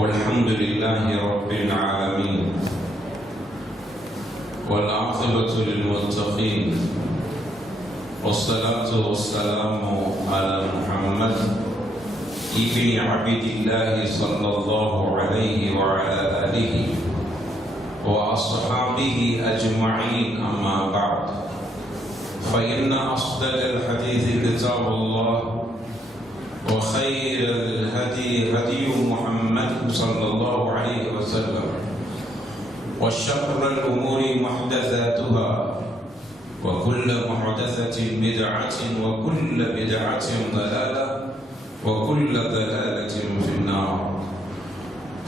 والحمد لله رب العالمين والعاقبة للمتقين والصلاة والسلام على محمد ابن عبد الله صلى الله عليه وعلى آله وأصحابه أجمعين. أما بعد، فإن أصدق الحديث كتاب الله وخير الهدي هدي محمد صلى الله عليه وسلم وشر الأمور محدثاتها وكل محدثة بدعة وكل بدعة ضلالة وكل ضلالة في النار.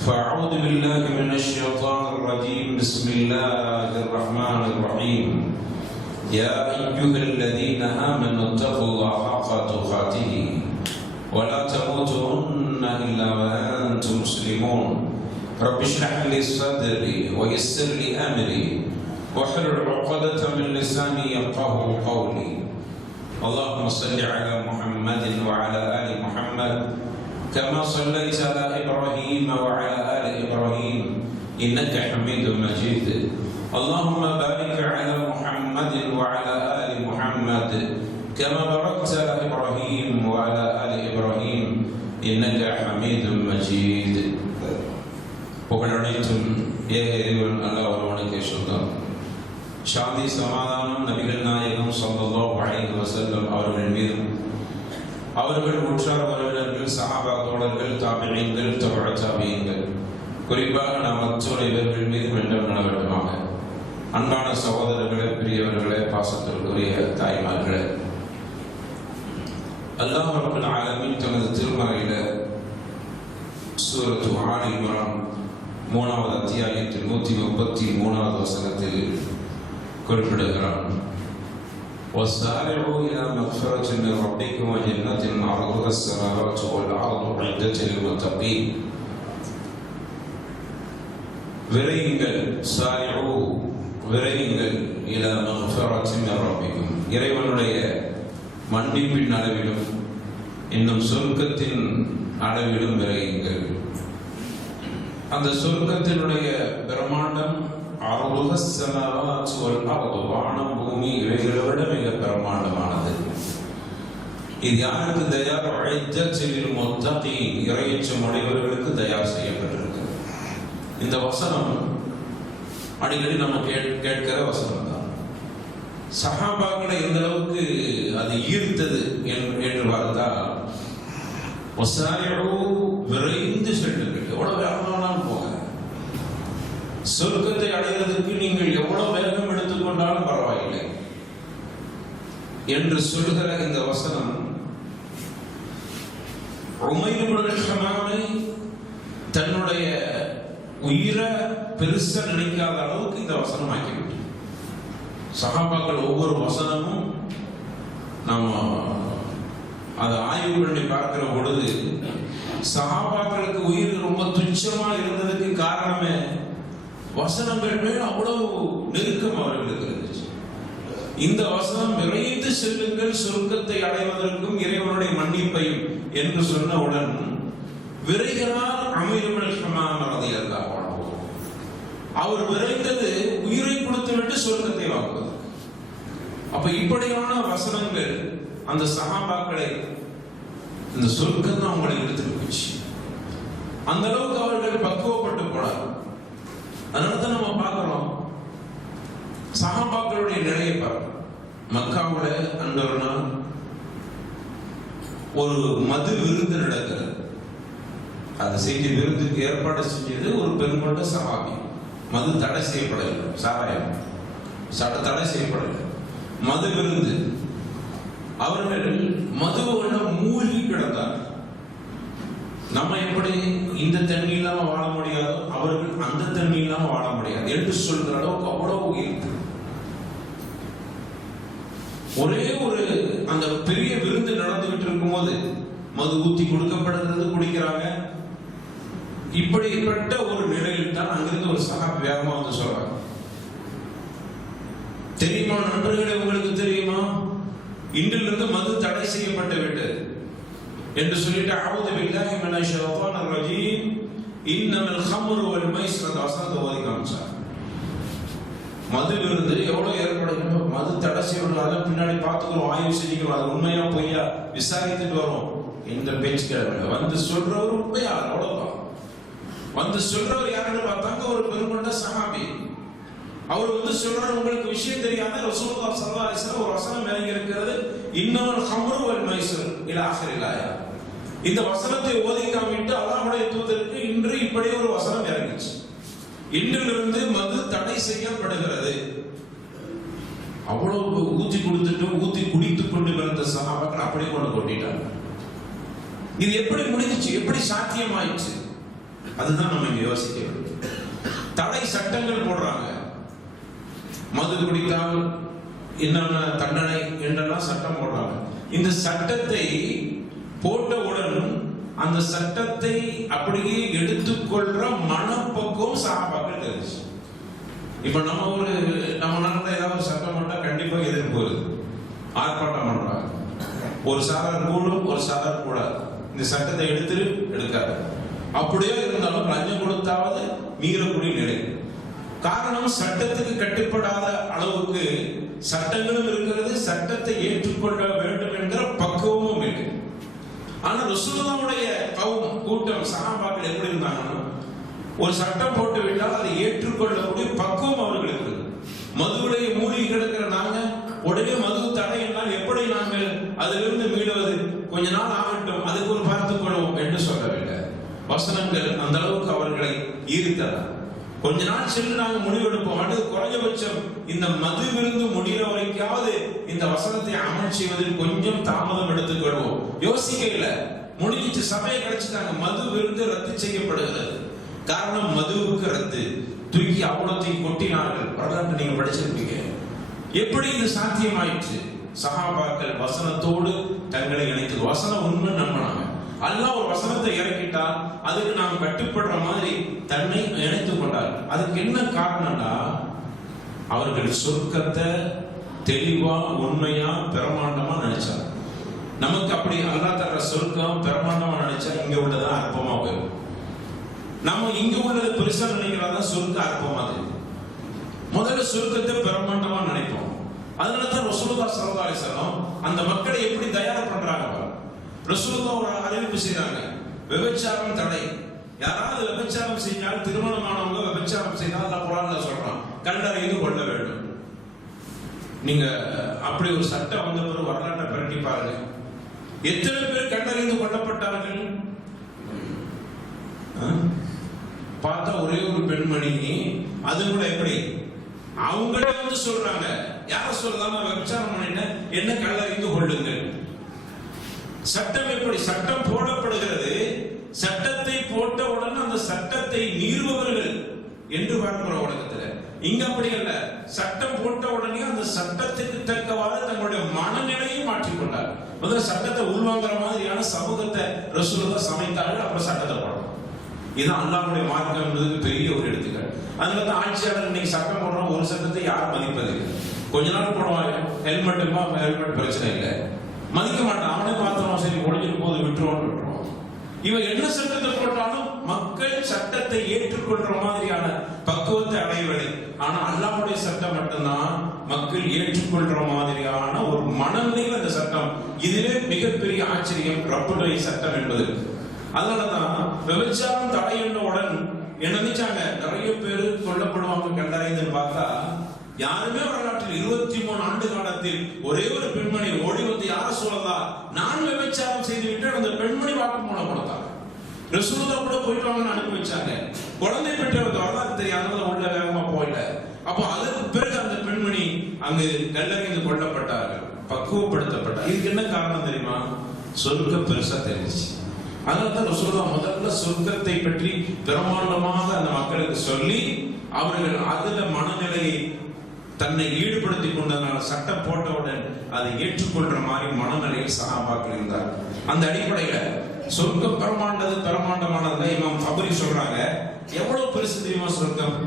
فأعوذ بالله من الشيطان الرجيم. بسم الله الرحمن الرحيم. يا أيها الذين آمنوا اتقوا الله حق تقاته ولا تموتن إلا وأنتم مسلمون. رب اشرح لي صدري ويسر لي أمري واحلل عقدة من لساني يفقهوا قولي. اللهم صل على محمد وعلى آل محمد كما صليت على إبراهيم وعلى آل إبراهيم إنك حميد مجيد. اللهم بارك على محمد وعلى آل محمد كما باركت على إبراهيم وعلى آل إبراهيم إنك حميد مجيد. புகழனைத்தும் ஏக இறைவன் அல்லாஹ் ஒருவனுக்கே சொந்தம். சாந்தி சமாதானம் நபிகள் நாயகம் ஸல்லல்லாஹு அலைஹி வஸல்லம் அவர்கள் மீதும் அவர்கள் உற்றார் உறவினர்கள் சஹாபா தோழர்கள் தாபிஈன்கள் தபஅ தாபிஈன்கள் குறிப்பாக நாம் அத்துணைவர்கள் மீதும் என்றும் நிலவட்டுமாக. அன்பான சகோதரர்களே, பெரியவர்களே, பாசத்திற்குரிய தாய்மார்களே, அல்லாஹ் ரப்பல் ஆலமீன் தனது திருமறையில சூரத்து ஆல் இம்ரான் 3வது அத்தியாயத்தில் 133வது வசனத்தில் குறிப்பிடுகிறான். وَسَارِعُوا إِلَى مَغْفِرَةٍ مِنْ رَبِّكُمْ وَجَنَّةٍ عَرْضُهَا السَّمَاوَاتُ وَالْأَرْضُ أُعِدَّتْ لِلْمُتَّقِينَ. விரையுங்கள், சாரிஉ விரையுங்கள், இலா மக்ஃபிரத்தின் மின் ரப்பிக்கும், இறைவனுடைய மன்னிப்பின் அளவிலும் இன்னும் சொர்க்கத்தின் அளவிலும் விரையுங்கள். அந்த சொர்க்கத்தினுடைய பிரமாண்டம் அர்துஹ ஸமாவாத்து வல் அர்து, வானம் பூமி இவைகளை விட மிக பிரமாண்டமானது. இது யாருக்கு தயார்? உஇத்தத் லில் முத்தகீன், இறையச்சம் உடையவர்களுக்கு தயார் செய்யப்பட்டிருக்கு. இந்த வசனம் அடிக்கடி நம்ம கேட்கிற வசனம் தான். சஹாபாக்களை எந்த அளவுக்கு அது ஈர்த்தது என்று பார்த்தால், விரைந்து செல்லுங்கள், எவ்வளவு வேகமானாலும் போக, சொர்க்கத்தை அடைவதற்கு நீங்கள் எவ்வளவு வேகம் எடுத்துக்கொண்டாலும் பரவாயில்லை என்று சொல்கிற இந்த வசனம் உமைர் இப்னு ஹமாமை தன்னுடைய உயிரை பெருசா நினைக்காத அளவுக்கு இந்த வசனம் ஆக்கிவிட்டு, சஹாபாக்கள் ஒவ்வொரு வசனமும் நாம அதை ஆய்வு பண்ணி பார்க்கிற பொழுது சஹாபாக்களுக்கு உயிர் ரொம்ப துச்சமா இருந்ததுக்கு காரணமே வசனங்கள் மேல் அவ்வளவு நெருக்கம் அவர்களுக்கு இருந்துச்சு. இந்த வசனம் விரைந்து செல்லுங்கள் சொர்க்கத்தை அடைவதற்கும் இறைவனுடைய மன்னிப்பையும் என்று சொன்னவுடன் விரைகிறார் உமைர் இப்னு ஹமாம் ரலியல்லாஹு அன்ஹு. அவர் விரைந்தது உயிரை கொடுத்துவிட்டு சொர்க்கத்தை வாங்குவது. அப்ப இப்படியான வசனங்கள் அந்த சஹாபாக்களை இந்த சொர்க்கம் தான் அவங்களை எடுத்துட்டு போச்சு. அந்த அளவுக்கு அவர்கள் பக்குவப்பட்டு போனார். அதனாலதான் நம்ம பார்க்கிறோம் சஹாபாக்களுடைய நிலையை பார்க்கிறோம். மக்காவுல அந்த ஒரு நாள் ஒரு மது விருந்து நடக்கிறது. அந்த செய்தி விருந்துக்கு ஏற்பாடு செஞ்சது ஒரு பெருங்கொண்ட சஹாபி. மது தடை செய்யப்படவில்லை, சாராயம் தடை செய்யப்படவில்லை, மது விருந்து. அவர்கள் மதுவோட மூழ்கி கிடந்தார். நம்ம எப்படி இந்த தண்ணி இல்லாம வாழ முடியாதோ அவர்கள் அந்த தண்ணி இல்லாம வாழ முடியாது என்று சொல்கிற அளவுக்கு அவ்வளவு இருக்கு. ஒரே ஒரு அந்த பெரிய விருந்து நடந்துகிட்டு இருக்கும் போது மது ஊத்தி கொடுக்கப்படுகிறது, குடிக்கிறாங்க. இப்படிப்பட்ட ஒரு நிலையில் தான் அங்கிருந்து ஒரு சஹாபி வேகமா வந்து சொல்றாங்க, தெரியுமா நண்பர்களே, உங்களுக்கு தெரியுமா இன்றிலிருந்து மது தடை செய்யப்பட்டு விட்டது என்று சொல்லிட்டு அஊது பில்லாஹி மினஷ் ஷைத்தானிர் ரஜீம் இன்னமல் ஹம்ரு வல் மைஸ்ர் வசனத்தை ஓதி காமிச்சார். மது விருந்து எவ்வளவு ஏற்படுகிறது, மது தடை செய்யணும், பின்னாடி பார்த்துக்கிறோம், ஆய்வு செஞ்சுக்கிறோம், அது உண்மையா பொய்யா விசாரித்துட்டு வரும். இந்த பேச்சு கேட்க வந்து சொல்றவர் உண்மையா, அவ்வளவுதான். வந்து சொல்றவர் யாருன்னு பார்த்தாங்க, ஒரு பெருமண்ட சஹாபி. அவர் வந்து சொல்றாரு, உங்களுக்கு விஷயம் தெரியாத ரசூலுல்லாஹி ஸல்லல்லாஹு அலைஹி வஸல்லம் ஒரு வசனம் இறங்கி இருக்கிறது, இன்னமல் ஹம்ரு வல் மைஸ்ர் இலா ஆகிரில் ஆயா. இந்த வசனத்தை ஓதி காமிட்டு அல்லாஹ்வுடைய தூதருக்கு இன்று இப்படி ஒரு வசனம் இறங்கிச்சு, இன்றிலிருந்து மது தடை செய்யப்படுகிறது. அவ்வளவு ஊத்தி கொடுத்துட்டு ஊத்தி குடித்துக் கொண்டு வந்த சஹாபாக்கள் அப்படி கொண்டு கொட்டிட்டாங்க. இது எப்படி முடிஞ்சிச்சு, எப்படி சாத்தியமாயிடுச்சு? அதுதான் நம்ம இங்க யோசிக்க வேண்டும். தடை சட்டங்கள் போடுறாங்க, மது குடித்தால் என்னென்ன தண்டனை என்றெல்லாம் சட்டம் போடுறாங்க. இந்த சட்டத்தை போட்டவுடன் அந்த சட்டத்தை அப்படியே எடுத்துக்கொள்ற மனப்பக்குவம் சஹாபாக்கள் தெரிஞ்சு. இப்ப நம்ம நாட்டில் ஏதாவது சட்டம் போட்டா கண்டிப்பா எதிர்ப்பு வருது, ஆர்ப்பாட்டம் பண்றாங்க. ஒரு சாரார் கூடும், ஒரு சாரார் கூடாது. இந்த சட்டத்தை எடுக்காது. அப்படியே இருந்தாலும் லஞ்சம் கொடுத்தாவது மீறக்கூடிய நிலை. காரணம், சட்டத்துக்கு கட்டுப்படாத அளவுக்கு சட்டங்களும் இருக்கிறது, சட்டத்தை ஏற்றுக்கொள்ள வேண்டும் என்கிற பக்குவமும் இல்லை. ஆனா ரசூலுல்லாஹ்வுடைய கூட்டம் சஹாபாக்கள் எப்படி இருந்தாங்கன்னா, ஒரு சட்டம் போட்டு விட்டால் அதை ஏற்றுக்கொள்ளக்கூடிய பக்குவம் அவர்களுக்கு இருக்கு. மதுவுடைய மூழ்கி கிடக்கிற நாங்க உடனே மது தடை என்றால் எப்படி நாங்கள் அதிலிருந்து மீளுவது, கொஞ்ச நாள் ஆகட்டும், அதுக்கு ஒரு பார்த்துக் கொள்வோம் என்று சொல்லவில்லை. வசனங்கள் அந்த அளவுக்கு அவர்களை ஈர்த்தன. கொஞ்ச நாள் சென்று நாங்க முடிவெடுப்போம், அடுத்து குறைஞ்சபட்சம் இந்த மது விருந்து முடிகிற வரைக்காவது இந்த வசனத்தை அமல் செய்வதில் கொஞ்சம் தாமதம் எடுத்துக்கொள்வோம். யோசிக்க இல்ல, முடிஞ்சிச்சு, சபையை கிடைச்சிட்டாங்க, மது விருந்து ரத்து செய்யப்படுகிறது. காரணம், மதுவுக்கு ரத்து, தூக்கி அவ்வளோத்தையும் கொட்டினார்கள். வரலாற்று நீங்க படிச்சிருப்பீங்க. எப்படி இது சாத்தியமாயிற்று? சஹாபாக்கள் வசனத்தோடு தங்களை இணைத்து, வசனம் உண்மை நம்பினாங்க. அல்லாஹ் ஒரு வசனத்தை இறக்கிட்டா அதுக்கு நாம் கட்டுப்படுற மாதிரி தன்னை இணைத்துக் கொண்டார்கள். அதுக்கு என்ன காரணம்னா, அவர்கள் சொர்க்கத்தை தெளிவா உண்மையா பிரமாண்டமா நினைச்சாங்க. நமக்கு அப்படி அல்லாஹ் தர சொர்க்கம் பிரமாண்டமா நினைச்சா இங்க உள்ளதா அற்பமா போயிடும். நம்ம இங்க உள்ளது பெருசா நினைக்கிறதா சொர்க்க அற்பமா தெரியும். முதல்ல சொர்க்கத்தை பிரமாண்டமா நினைப்போம். அதனாலதான் ரசூலுல்லாஹி ஸல்லல்லாஹு அலைஹி வஸல்லம் அந்த மக்களை எப்படி தயார் பண்றாங்க. ரசூலுல்லாஹ் ஒரு அறிவிப்பு செய்றாங்க, விபச்சாரம் தடை. யாராவது விபச்சாரம் செய்தால், திருமணமானவங்க விபச்சாரம் செய்தால் அல்லாஹ் குர்ஆன்ல சொல்றான், கல்லறையில கொள்ள வேண்டும். நீங்க அப்படி ஒரு சட்டம் வந்த பிறகு வரலாற்றை பிரட்டி பாருங்க, எத்தனை பேர் கல்லறையில கொல்லப்பட்டார்கள் பார்த்தா ஒரே ஒரு பெண்மணி. அது கூட எப்படி அவங்களே வந்து சொல்றாங்க, யார சொல்லலாம விபச்சாரம் பண்ணிட்ட என்ன கல்லறையில கொள்ளுங்கள். சட்டம் எப்படி சட்டம் போடப்படுகிறது, சட்டத்தை போட்ட உடனே அந்த சட்டத்தை மீறுபவர்கள் என்று பார்க்கிற உலகத்துல. இங்க அப்படி அல்ல, சட்டம் போட்ட உடனே அந்த சட்டத்துக்கு தக்கவாறு தங்களுடைய மனநிலையை மாற்றிக்கொண்டார். முதல்ல சட்டத்தை உள்வாங்குற மாதிரியான சமூகத்தை ரசூலுல்லாஹ் சமைத்தார்கள், அப்புறம் சட்டத்தை போடணும். இதுதான் அல்லாஹ்வுடைய மார்க்கம் என்பதுக்கு பெரிய ஒரு எடுத்துக்காட்டு. அதனால ஆட்சியாளர் இன்னைக்கு சட்டம் போடுறோம், ஒரு சட்டத்தை யாரும் மதிப்பதில்லை. கொஞ்ச நாள் போடுவாங்க, ஹெல்மெட் பிரச்சனை இல்லை, மதிக்க மாட்டான். அவனே பார்த்துருவான், சரி ஒழிஞ்சிட்டு போது விட்டுருவான்னு விட்டுருவான். இவன் என்ன சட்டத்தை போட்டாலும் மக்கள் சட்டத்தை ஏற்றுக்கொள்ற மாதிரியான பக்குவத்தை அடையவில்லை. ஆனா அல்லாஹ்வுடைய சட்டம் மட்டும்தான் மக்கள் ஏற்றுக்கொள்ற மாதிரியான ஒரு மனநிலையில் அந்த சட்டம். இதுவே மிகப்பெரிய ஆச்சரியம் ரப்புடைய சட்டம் என்பது. அதனாலதான் விபச்சாரம் தடை என்றவுடன் என்ன நினைச்சாங்க, நிறைய பேர் கொல்லப்படுவாங்க கண்டறிந்துன்னு பார்த்தா, யாருமே வரலாற்றில் 23 ஆண்டு காலத்தில் ஒரே ஒரு பெண்மணி ஓடி வந்து யார சொல்லலாம், நான் விபச்சாரம் செய்து விட்டு அந்த பெண்மணி வாக்குமூலம் கொடுத்தாங்க. ரசூலுல்லாஹ் கூட போயிட்டு வாங்கன்னு அனுப்பி வச்சாங்க. குழந்தை பெற்றவங்க வரலாறு தெரியாதவங்க உள்ள வேகமா போயில. அப்போ அதற்கு பிறகு அந்த பெண்மணி அங்கு கல்லறையில் கொல்லப்பட்டார்கள், பக்குவப்படுத்தப்பட்டார். இதுக்கு என்ன காரணம் தெரியுமா? சொர்க்கம் பெருசா தெரிஞ்சிச்சு. அதனால்தான் ரசூலுல்லாஹ் முதல்ல சொர்க்கத்தை பற்றி பிரமாண்டமாக அந்த மக்களுக்கு சொல்லி அவர்கள் அதுல மனநிலையை தன்னை ஈடுபடுத்திக் கொண்டதனால சட்டம் போட்டவுடன் அதை ஏற்றுக்கொள்ற மாதிரி மனநிலையில் சஹாபாக்கள் இருந்தார். அந்த அடிப்படையில சொர்க்கம் பிரமாண்டமானது. இமாம் தபரி சொல்றாங்க, எவ்வளவு பெருசு தெரியுமா சொர்க்கம்?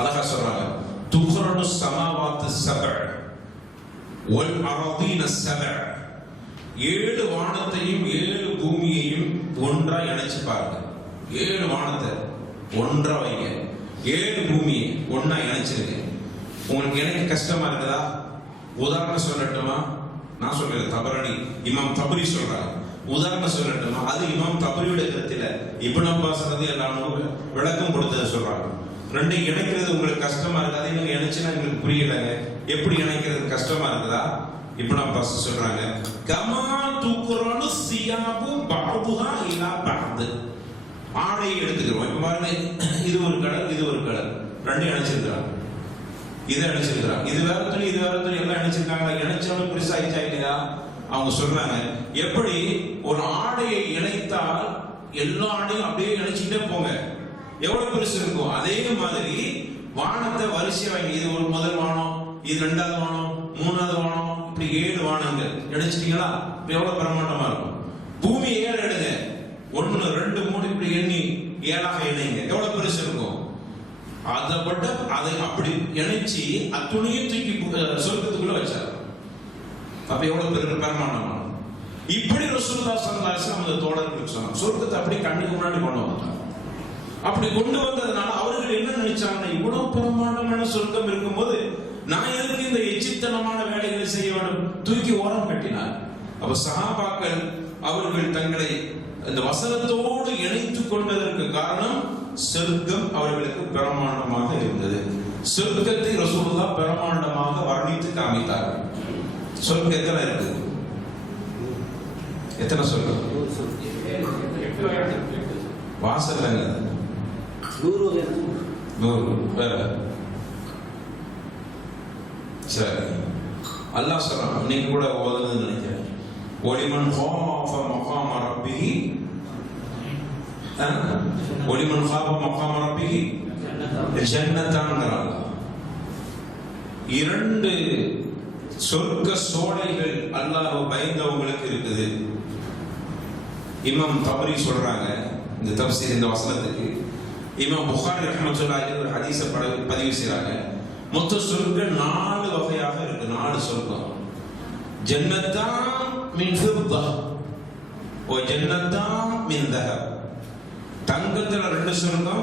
அழகா சொல்றாங்க, துக்ரனு ஸமாவாத்து ஸபஅ வல் அரதீன ஸபஅ. 7 வானத்தையும் 7 பூமியையும் ஒன்றா இணைச்சு பாருங்க. 7 வானத்தை ஒன்றா வைங்க, 7 பூமியை ஒன்னா இணைச்சிருங்க. உங்களுக்கு எனக்கு கஷ்டமா இருக்குதா? உதாரணம் சொல்லட்டுமா? நான் சொல்றேன், தபரணி இமாம் தபரி சொல்றாங்க. உதாரணம் சொல்லட்டுமா? அது இமாம் தபரியோட கருத்துல இப்னு அப்பாஸ் ரலியல்லாஹு அன்ஹு விளக்கம் கொடுத்ததை சொல்றாங்க. ரெண்டையும் இணைக்கிறது உங்களுக்கு கஷ்டமா இருக்காது, நீங்க இணைச்சுன்னா உங்களுக்கு புரியலங்க. எப்படி இணைக்கிறது கஷ்டமா இருக்குதா? இப்னு அப்பாஸ் சொல்றாங்க, கமா துக்ரனு சியாபு பஅதுஹா இலா பஅத். ஆடையை எடுத்துக்கிறோம். இப்ப பாருங்க, இது ஒரு கலர், இது ஒரு கலர், ரெண்டையும் இணைச்சிருக்கிறாங்க. இதை இணைச்சிருக்கிறாங்க, இது வேற துணி, இது வேற துணி, எல்லாம் இணைச்சிருக்காங்க. இணைச்சவங்க பெருசா ஆயிடுச்சா இல்லையா? அவங்க சொல்றாங்க, எப்படி ஒரு ஆடையை இணைத்தால் எல்லா ஆடையும் அப்படியே இணைச்சுக்கிட்டே போங்க, எவ்வளவு பெருசு இருக்கும். அதே மாதிரி வானத்தை வரிசையா வைங்க. இது ஒரு முதல் வானம், இது 2வது வானம், 3வது வானம், இப்படி 7 வானங்கள் இணைச்சிட்டீங்களா? எவ்வளவு பிரமாண்டமா இருக்கும். பூமி 7 எடுங்க, 1 2 3 இப்படி எண்ணி 7ஆக இணைங்க, எவ்வளவு பெருசு இருக்கும். அதை அப்படி இணைச்சி அத்துணையும் தூக்கி சொர்க்கத்துக்குள்ள வச்சார். அப்ப எவ்வளவு பெரிய பிரமாண்டமான. இப்படி ரசூலுல்லாஹி ஸல்லல்லாஹு அலைஹி வஸல்லம் அந்த தோழர்களுக்கு சொன்னாங்க, சொர்க்கத்தை அப்படியே கண்ணுக்கு முன்னாடி கொண்டு வந்தாங்க. அப்படி கொண்டு வந்ததுனால அவர்கள் என்ன நினைச்சாங்கன்னா, இவ்வளவு பிரமாண்டமான சொர்க்கம் இருக்கும்போது நான் எதுக்கு இந்த எச்சித்தனமான வேலைகளை செய்ய வேண்டும், தூக்கி ஓரம் கட்டினார். அப்ப சஹாபாக்கள் அவர்கள் தங்களை இந்த வசனத்தோடு இணைத்துக் கொண்டதற்கு காரணம் சொர்க்கம் அவர்களுக்கு பிரமாண்டமாக இருந்தது. சொர்க்கத்தை ரசூலுல்லாஹ் பிரமாண்டமாக வர்ணித்து காமித்தார்கள். சொர்க்கம் எத்தனை இருக்கு? எத்தனை சொர்க்கம்? வாசல் 100 வேற. சரி, அல்லாஹ் சொல்றான், நீங்க கூட ஓதுன்னு நினைக்கிறேன், ஒலிமன் ஹாஃப மகாம ரப்பிஹி ஒலிமன் ஹாஃப மகாம ரப்பிஹி ஜன்னத்தான்ங்கறாங்க. 2 சொர்க்க சோலைகள் அல்லாஹ் பயந்தவங்களுக்கு இருக்குது. இமாம் தபரி சொல்றாங்க இந்த தஃசீர், இந்த வசனத்துக்கு. இமாம் புகாரி ரஹ்மத்துல்லாஹி ஒரு ஹதீஸை பதிவு செய்றாங்க. மொத்த சொர்க்கம் 4 வகையாக இருக்கு. 4 சொர்க்கம். ஜன்னத்தான் மின் ஃபித்தா வ ஜன்னத்தான் மின் தஹப். தங்கத்துல 2 சொர்க்கம்,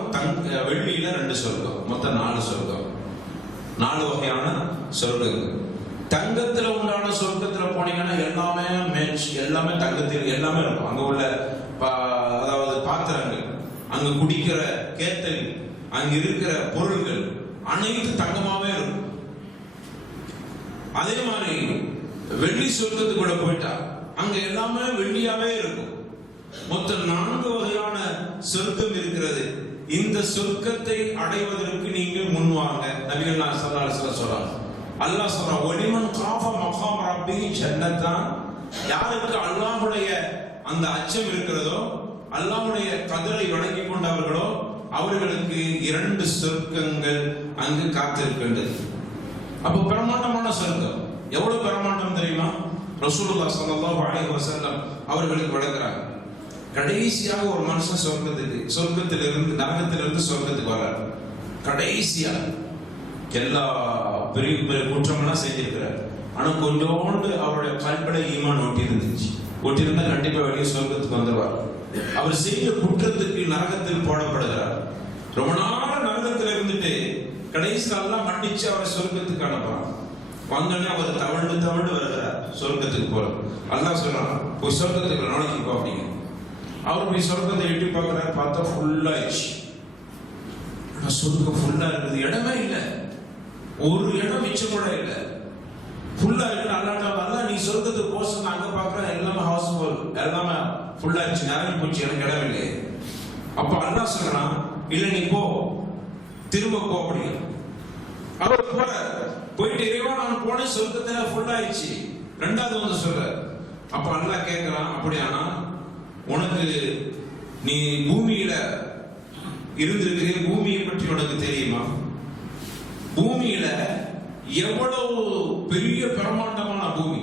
வெள்ளியில 2 சொர்க்கம், மொத்தம் 4 சொர்க்கம். 4 வகையான சொர்க்கங்கள். தங்கத்துல உண்டான சொர்க்கத்துல போனீங்கன்னா எல்லாமே மேட்ச், எல்லாமே தங்கத்தில் எல்லாமே இருக்கும். அங்க உள்ள அதாவது பாத்திரங்கள், அங்க குடிக்கிற கேத்தல், அங்க இருக்கிற பொருள்கள் அனைத்து தங்கமாவே இருக்கும். அதே மாதிரி வெள்ளி சொர்க்கத்துக்குள்ள போயிட்டா அங்க எல்லாமே வெள்ளியாவே இருக்கும். மொத்தம் 4 வகையான சொர்க்கம் இருக்கிறது. இந்த சொர்க்கத்தை அடைவதற்கு நீங்கள் முன்வாங்க. நபிகள் நாயகம் ஸல்லல்லாஹு அலைஹி வஸல்லம் சொல்றாங்க. அல்லாஹ் சொல்றான், ஒலிமன் காஃப மகாம ரப்பிஹி ஜன்னத்தான். யாருக்கு அல்லாஹ்வுடைய அந்த அச்சம் இருக்கிறதோ, அல்லாஹ்வுடைய கதரை வணங்கி கொண்டவர்களோ, அவர்களுக்கு 2 சொர்க்கங்கள் அங்கு காத்திருக்கின்றது. அப்போ பிரமாண்டமான சொர்க்கம். எவ்வளவு பிரமாண்டம் தெரியுமா? ரசூலுல்லாஹி ஸல்லல்லாஹு அலைஹி வஸல்லம் அவர்களுக்கு விளக்குறாங்க. கடைசியாக ஒரு மனுஷன் சொர்க்கத்திலிருந்து நரகத்திலிருந்து சொர்க்கத்துக்கு வர்றார். கடைசியா எல்லா பெரிய பெரிய குற்றமெல்லாம் செஞ்சிருக்கிறார். ஆனா கொஞ்சோண்டு அவருடைய கல்பனை ஈமான் ஒட்டியிருந்தா கண்டிப்பா வெளியே சொர்க்கத்துக்கு வந்துடுவார். அவர் செய்த குற்றத்துக்கு நரகத்தில் போடப்படுகிறார். ரொம்ப நாள் நரகத்தில் இருந்துட்டு கடைசி எல்லாம் மன்னிச்சு அவரை சொர்க்கத்துக்கு அனுப்புறான். வந்தோடனே அவர் தவழ்ந்து வருகிறார் சொர்க்கத்துக்கு போற. அல்லாஹ் சொல்றான், போய் சொர்க்கத்துக்கு நாளைக்கு போ அப்படிங்க. அவர் போய் சொர்க்கத்தை எட்டி பார்க்கிறார். பார்த்தா ஃபுல்லாயிடுச்சு. சொர்க்கம் ஃபுல்லா இருக்குது, இடமே இல்லை, ஒரு இடம் மிச்சம் கூட இல்லை, ஃபுல்லா இருக்கு. நல்லா நீ சொர்க்கத்துக்கு போக சொன்ன, அங்க பாக்குற எல்லாமே ஹவுஸ்ஃபுல், எல்லாமே ஃபுல்லாயிடுச்சு, நிரம்பி போச்சு, எனக்கு இடம் இல்லை. அப்ப அல்லாஹ் சொல்றான், இல்ல நீ போ, திரும்ப போ அப்படிங்க. அவர் போயிட்டு இறைவா நான் போனேன், சொர்க்கத்துல ஃபுல்லாயிடுச்சு, 2வது வந்து சொல்ற. அப்ப அல்லாஹ் கேட்கிறான், அப்படியானா உனக்கு நீ பூமியில இருந்திருக்கிற, பூமியை பற்றி உனக்கு தெரியுமா? பூமியில எவ்வளவு பெரிய பிரமாண்டமான பூமி.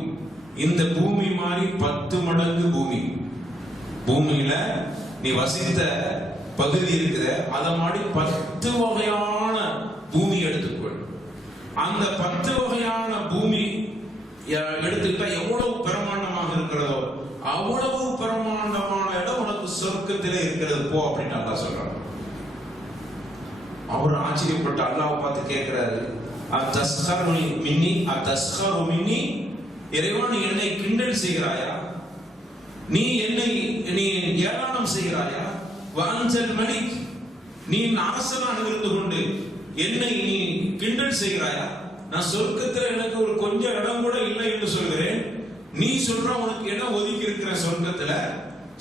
இந்த பூமி மாதிரி 10 மடங்கு பூமி. பூமியில நீ வசித்த பகுதி இருக்கிற, அத மாதிரி 10 வகையான பூமி எடுத்துக்கொள். அந்த 10 வகையான பூமி எடுத்துக்கிட்டா எவ்வளவு பிரமாண்டமாக இருக்கிறதோ அவ்வளவு பிரமாண்டமான இடம் உனக்கு சொர்க்கத்திலே இருக்கிறது போ அப்படின்னு அல்லாஹ் சொல்றான். அவர் ஆச்சரியப்பட்டு அல்லாஹ்வை பார்த்து கேட்கிறாரு, அத்தஸ்கரு மின்னி அத்தஸ்கரு மின்னி, இறைவன் என்னை கிண்டல் செய்கிறாயா, நீ என்னை ஏளனம் செய்கிறாயா, வஅன்தல் மலிக், நீ அரசனாக இருந்து கொண்டு என்னை நீ கிண்டல் செய்கிறாயா, நான் சொர்க்கத்துல எனக்கு ஒரு கொஞ்சம் இடம் கூட இல்லை என்று சொல்கிறேன், நீ சொல்ற உனக்கு இடம் ஒதுக்கி இருக்கிற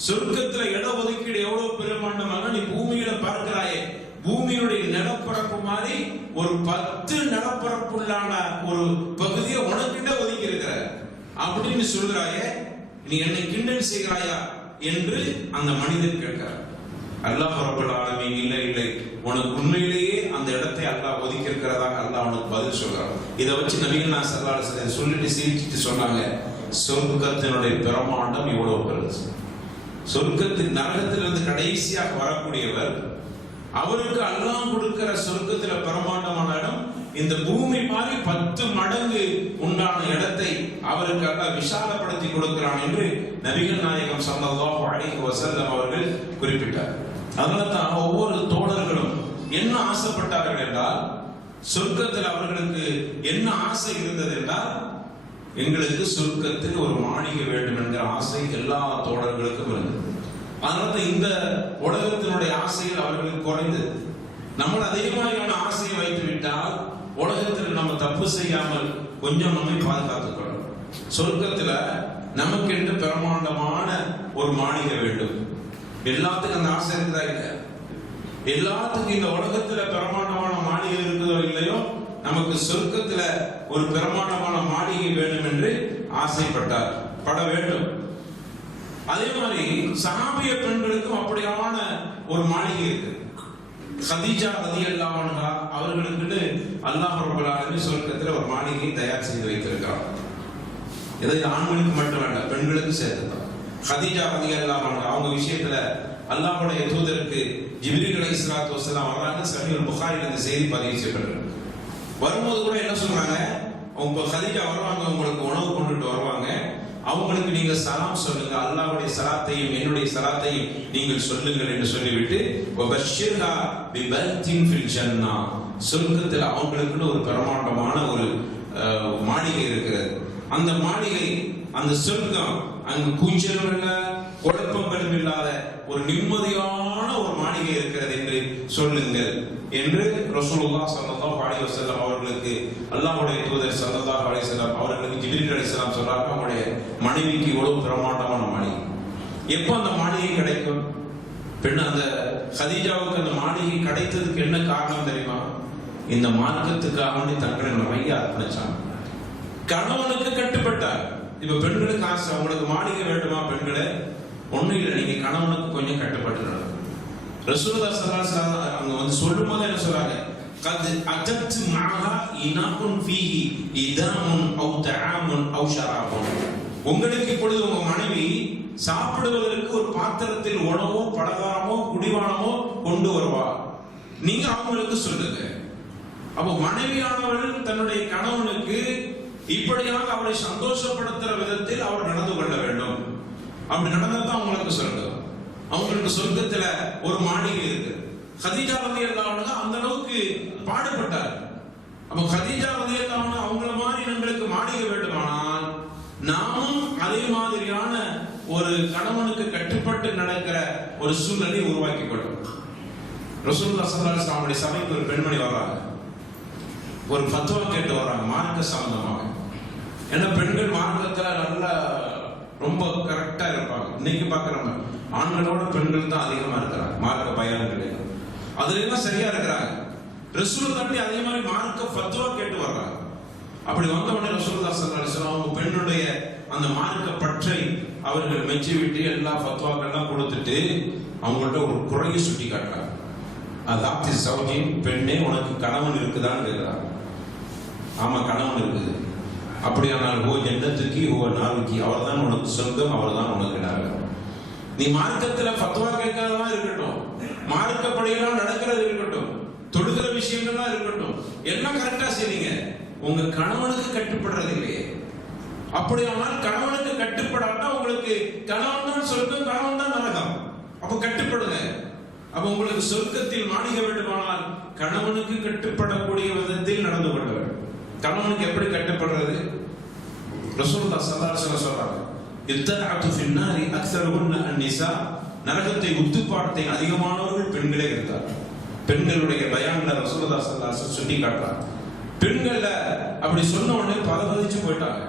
சொர்க்கத்துல இடம் ஒதுக்கீடு எவ்வளவு பெருமாண்டமாக, நீ பூமியில பார்க்கிறாயே, பூமியுடைய நிலப்பரப்பு மாதிரி ஒரு 10 நிலப்பரப்புள்ளான ஒரு பகுதியை உனக்கிட்ட ஒதுக்கி இருக்கிற அப்படின்னு சொல்கிறாயே, நீ என்னை கிண்டல் செய்கிறாயா என்று அந்த மனிதன் கேட்கிறார். அல்லாஹ் ரப்பல் ஆலமீன் இல்லை இல்லை, உனக்கு உண்மையிலேயே அந்த இடத்தை அல்லாஹ் ஒதுக்கி இருக்கிறதாக அல்லாஹ் உனக்கு பதில் சொல்றான். இதை வச்சு நபிகள் நான் ஸல்லல்லாஹு அலைஹி வஸல்லம் சொல்லிட்டு சிரிச்சிட்டு சொன்னாங்க, சொர்க்கத்தினுடைய பிரமாண்டம் இவ்வளவு பெருசு. சொர்க்கத்தின் நரகத்திலிருந்து கடைசியாக வரக்கூடியவர், அவருக்கு அல்லாஹ் கொடுக்கிற சொர்க்கத்துல பிரமாண்டமான இடம் இந்த பூமி மாதிரி 10 மடங்கு உண்டான இடத்தை அவருக்கு அல்லாஹ் விசாலப்படுத்தி கொடுக்கிறான் என்று நபிகள் நாயகம் ஸல்லல்லாஹு அலைஹி வஸல்லம் அவர்கள் குறிப்பிட்டார். அதனால தான் ஒவ்வொரு தோழர்களும் என்ன ஆசைப்பட்டார்கள் என்றால், சொர்க்கத்தில் அவர்களுக்கு என்ன ஆசை இருந்தது என்றால், எங்களுக்கு சொர்க்கத்தில் ஒரு மாளிகை வேண்டும் என்கிற ஆசை எல்லா தோழர்களுக்கும் இருந்தது. அதனால இந்த உலகத்தினுடைய ஆசைகள் அவர்களுக்கு குறைந்தது. நம்ம அதே மாதிரியான ஆசையை வைத்து விட்டால் உலகத்தில் நம்ம தப்பு செய்யாமல் கொஞ்சம் நம்மை பாதுகாத்துக் கொள்ளணும். சொர்க்கத்துல நமக்கு என்று பிரமாண்டமான ஒரு மாளிகை வேண்டும். எல்லாத்துக்கும் அந்த ஆசை இருக்குதா இல்ல? எல்லாத்துக்கும் இந்த உலகத்துல பிரமாண்டமான மாளிகை இருக்குதோ இல்லையோ, நமக்கு சொர்க்கத்துல ஒரு பிரமாண்டமான மாளிகை வேண்டும் என்று ஆசைப்பட்டார், பட வேண்டும். அதே மாதிரி சஹாபிய பெண்களுக்கும் அப்படியான ஒரு மாளிகை இருக்கு. கதீஜா ரலியல்லாஹு அன்ஹா அவர்களுக்கு அல்லாஹ் ரப்பல் ஆலமீன் சொர்க்கத்துல ஒரு மாளிகையை தயார் செய்து வைத்திருக்கிறார். இது ஆண்களுக்கு மட்டும் இல்ல, பெண்களுக்கு சேர்த்துதான். கதீஜா ரலியல்லாஹு அன்ஹா அவங்க விஷயத்துல அல்லாஹ்வுடைய தூதருக்கு ஜிப்ரீல் அலைஹிஸ்ஸலாத்து வஸலாம் வராங்க. சஹீஹ் புகாரில இந்த செய்தி பதிவு செய்யப்பட்டிருக்கு. வரும்போது கூட என்ன சொல்றாங்க, உங்க கதீஜா வருவாங்க, உங்களுக்கு உணவு கொண்டுட்டு வருவாங்க, அவங்களுக்கு நீங்க சலாம் சொல்லுங்க, அல்லாஹ்வுடைய சலாத்தையும் என்னுடைய சலாத்தையும் நீங்கள் சொல்லுங்கள் என்று சொல்லிவிட்டு, வபஷ்ஷிர்ஹா பிபைத்தின் ஃபில் ஜன்னah, சொர்க்கத்தில் அவங்களுக்கு ஒரு பிரமாண்டமான ஒரு மாளிகை இருக்கிறது. அந்த மாளிகை, அந்த சொர்க்கம், அங்கு கூச்சலும் இல்ல குழப்பங்களும் இல்லாத ஒரு நிம்மதியான ஒரு மாளிகை இருக்கிறது என்று சொல்லுங்கள் என்று ரசூலுல்லாஹ் ஸல்லல்லாஹு அலைஹி வஸல்லம் அவர்களுக்கு அல்லாஹ்வுடைய தூதர் ஸல்லல்லாஹு அலைஹி வஸல்லம் அவர்களுக்கு ஜிப்ரீல் அலைஹிஸ்ஸலாம் சொல்றாங்க, அவங்களுடைய மனைவிக்கு இவ்வளவு பிரமாண்டமான மாளிகை. எப்போ அந்த மாளிகை கிடைக்கும்? பெண் அந்த கதீஜாவுக்கு அந்த மாளிகை கிடைத்ததுக்கு என்ன காரணம் தெரியுமா? இந்த மார்க்கத்துக்காக வேண்டி தங்களை நிறைய அர்ப்பணிச்சாங்க. கணவனுக்கு கட்டுப்பட்டார். இப்ப பெண்களுக்கு ஆசை, அவங்களுக்கு மாளிகை வேண்டுமா? பெண்களே ஒண்ணும் இல்லை, நீங்க கணவனுக்கு கொஞ்சம் கட்டுப்பட்டு ரசூலுல்லாஹ் ஸல்லல்லாஹு அலைஹி வஸல்லம் அவங்க வந்து சொல்லும்போது என்ன சொல்றாங்க, கத் அஜத் மஅஹா இனாகுன் ஃபீஹி இதாமுன் அவ் தஆமுன் அவ் ஷராபுன், உங்களுக்கு இப்பொழுது உங்க மனைவி சாப்பிடுவதற்கு ஒரு பாத்திரத்தில் உணவோ பலகாரமோ குடிபானமோ கொண்டு வருவா, நீங்க அவங்களுக்கு சொல்லுங்க. அப்போ மனைவியானவர்கள் தன்னுடைய கணவனுக்கு இப்படியாக அவரை சந்தோஷப்படுத்துற விதத்தில் அவர் நடந்து கொள்ள வேண்டும். அப்படி நடந்ததான் அவங்களுக்கு சொல்லுங்க. அவங்களுக்கு சொர்க்கத்துல ஒரு மாளிகை இருக்கு. கதீஜா ரலியல்லாஹு அன்ஹா அந்த அளவுக்கு பாடுபட்டார். அப்ப கதீஜா ரலியல்லாஹு அன்ஹா அவங்கள மாதிரி நம்மளுக்கு மாளிகை வேண்டுமானால் நாமும் அதே மாதிரியான ஒரு கணவனுக்கு கட்டுப்பட்டு நடக்கிற ஒரு சூழ்நிலையை உருவாக்கி கொள்ளும். ரசூலுல்லாஹ் ஸல்லல்லாஹு அலைஹி வஸல்லம் சபைக்கு ஒரு பெண்மணி வர்றாங்க, ஒரு ஃபத்வா கேட்டு வர்றாங்க மார்க்க சம்பந்தமாக. ஏன்னா பெண்கள் மார்க்கத்துல நல்ல ரொம்ப கரெக்டா இருப்பாங்க. இன்னைக்கு பாக்குறாங்க ஆண்களோட பெண்கள் தான் அதிகமா இருக்கிறாங்க மார்க்க பயான்கள், அதுல எல்லாம் சரியா இருக்கிறாங்க. ரசூல் தாண்டி அதே மாதிரி மார்க்க ஃபத்வா கேட்டு வர்றாங்க. அப்படி வந்த உடனே ரசூலுல்லாஹ் ஸல்லல்லாஹு அலைஹி வஸல்லம் அவங்க பெண்ணுடைய அந்த மார்க்க பற்றை அவர்கள் மெச்சி விட்டு எல்லா ஃபத்வாக்கெல்லாம் கொடுத்துட்டு அவங்கள்ட்ட ஒரு குறையை சுட்டி காட்டுறாங்க. அதாப்தி சௌஜின், பெண்ணே உனக்கு கணவன் இருக்குதான்னு கேட்கிறாங்க. ஆமா கணவன் இருக்குது. அப்படியானால் ஓ ஜன்னத்துக்கு ஓ நாவுக்கு, அவர் தான் உனக்கு சொர்க்கம், அவர் தான் உனக்கு நரகம். நீ மார்க்கத்துல ஃபத்வா கேட்கறதெல்லாம் இருக்கட்டும், மார்க்கப்படியெல்லாம் நடக்கிறது இருக்கட்டும், தொழுகிற விஷயங்கள்லாம் இருக்கட்டும், எல்லாம் கரெக்டா செய்றீங்க, உங்க கணவனுக்கு கட்டுப்படுறது இல்லையே. அப்படியானால் கணவனுக்கு கட்டுப்படாட்டா உங்களுக்கு கணவன் தான் சொர்க்கம், கணவன் தான் நரகம். அப்ப கட்டுப்படுங்க. அப்ப உங்களுக்கு சொர்க்கத்தில் மாளிகை வேண்டுமானால் கணவனுக்கு கட்டுப்படக்கூடிய விதத்தில் நடந்து கொள்ள வேண்டும். கணவனுக்கு எப்படி கட்டுப்படுறது? ரசூலுல்லாஹ் ஸல்லல்லாஹு அலைஹி வஸல்லம் சொல்றாங்க, இத்தனஅது ஃபின்னாரி அக்ஸருஹுன்ன அன்-நிஸா, நரகத்தை உத்து பார்த்தேன் அதிகமானவர்கள் பெண்களே இருந்தார். பெண்களுடைய பயான்ல ரசூலுல்லாஹ் ஸல்லல்லாஹு அலைஹி வஸல்லம் சுட்டி காட்டுறாங்க. பெண்கள அப்படி சொன்ன உடனே பதபதிச்சு போயிட்டாங்க.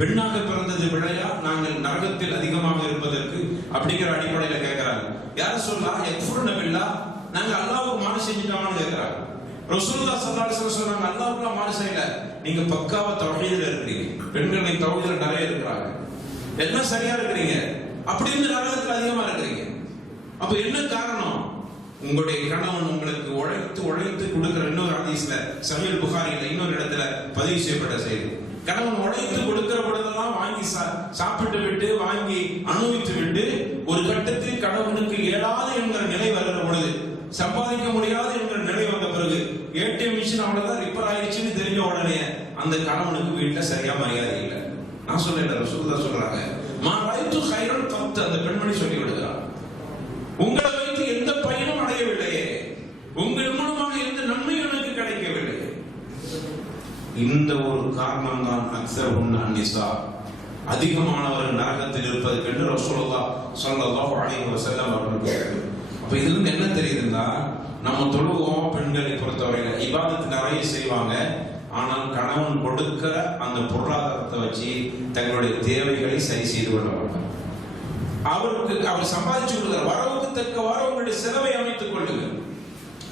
பெண்ணாக பிறந்தது விடையா நாங்கள் நரகத்தில் அதிகமாக இருப்பதற்கு அப்படிங்கிற அடிப்படையில கேட்கிறாங்க. யார சொல்லா யக்ஃபுர்ன பில்லாஹ், நாங்க அல்லாஹ்வுக்கு மாறு செஞ்சிட்டோம்னு கேட்கிறாங்க. ரசூலுல்லாஹ் ஸல்லல்லாஹு அலைஹி வஸல்லம் சொன்னாங்க, அல்லாஹ்வுக்கு மாறு செய்யல, நீங்க பக்காவா தௌஹீதுல இருக்கீங்க. பெண்களை தௌஹீதுல நிறைய இருக்கிறாங்க, எல்லாம் சரியா இருக்கிறீங்க, அப்படி இருந்து நரகத்தில் அதிகமா இருக்கிறீங்க. அப்ப என்ன காரணம்? உங்களுடைய கணவன் உங்களுக்கு உழைத்து உழைத்து கொடுக்கிற. இன்னொரு ஹதீஸ்ல சஹீஹ் புகாரில இன்னொரு இடத்துல பதிவு செய்யப்பட்ட செய்தி, கணவன் உழைத்து கொடுக்கிற பொழுதெல்லாம் வாங்கி சாப்பிட்டு விட்டு வாங்கி அனுபவித்து விட்டு ஒரு கட்டத்தில் கணவனுக்கு இயலாது என்கிற நிலை வருகிற பொழுது, சம்பாதிக்க முடியாது என்கிற நிலை வந்த பிறகு ஏடிஎம் மிஷின் அவ்வளவுதான் ரிப்பேர் ஆயிடுச்சுன்னு தெரிஞ்ச உடனே அந்த கணவனுக்கு வீட்டுல சரியா மரியாதை இல்லை. நான் சொல்ல ரசூலுல்லாஹ் சொல்றாங்க, மா ரைத்து கைரன் கத்து, அந்த பெண்மணி சொல்லி விடுகிறார், உங்களை வைத்து எந்த பயனும் அடையவில்லையே, உங்கள் மூலமாக எந்த நன்மையும் எனக்கு கிடைக்கவில்லை. இந்த ஒரு காரணம் தான் அக்ஸருஹுன்ன அன்-நிஸா, அதிகமானவர்கள் நரகத்தில் இருப்பதற்கு என்று ரசூலுல்லாஹ் ஸல்லல்லாஹு அலைஹி வஸல்லம் அவர்கள். அப்ப இதுல என்ன தெரியுதுன்னா, நம்ம தொழுவோம், பெண்களை பொறுத்தவரையில இபாதத் நிறைய செய்வாங்க, ஆனால் கணவன் கொடுக்கிற அந்த பொருளாதாரத்தை வச்சு தங்களுடைய தேவைகளை சரி செய்து கொள்வாங்க. அவர் சம்பாதிச்சு கொடுக்கிறார், வரவுக்கு தக்கவாறு உங்களுடைய செலவை அமைத்துக் கொள்ளுங்கள்.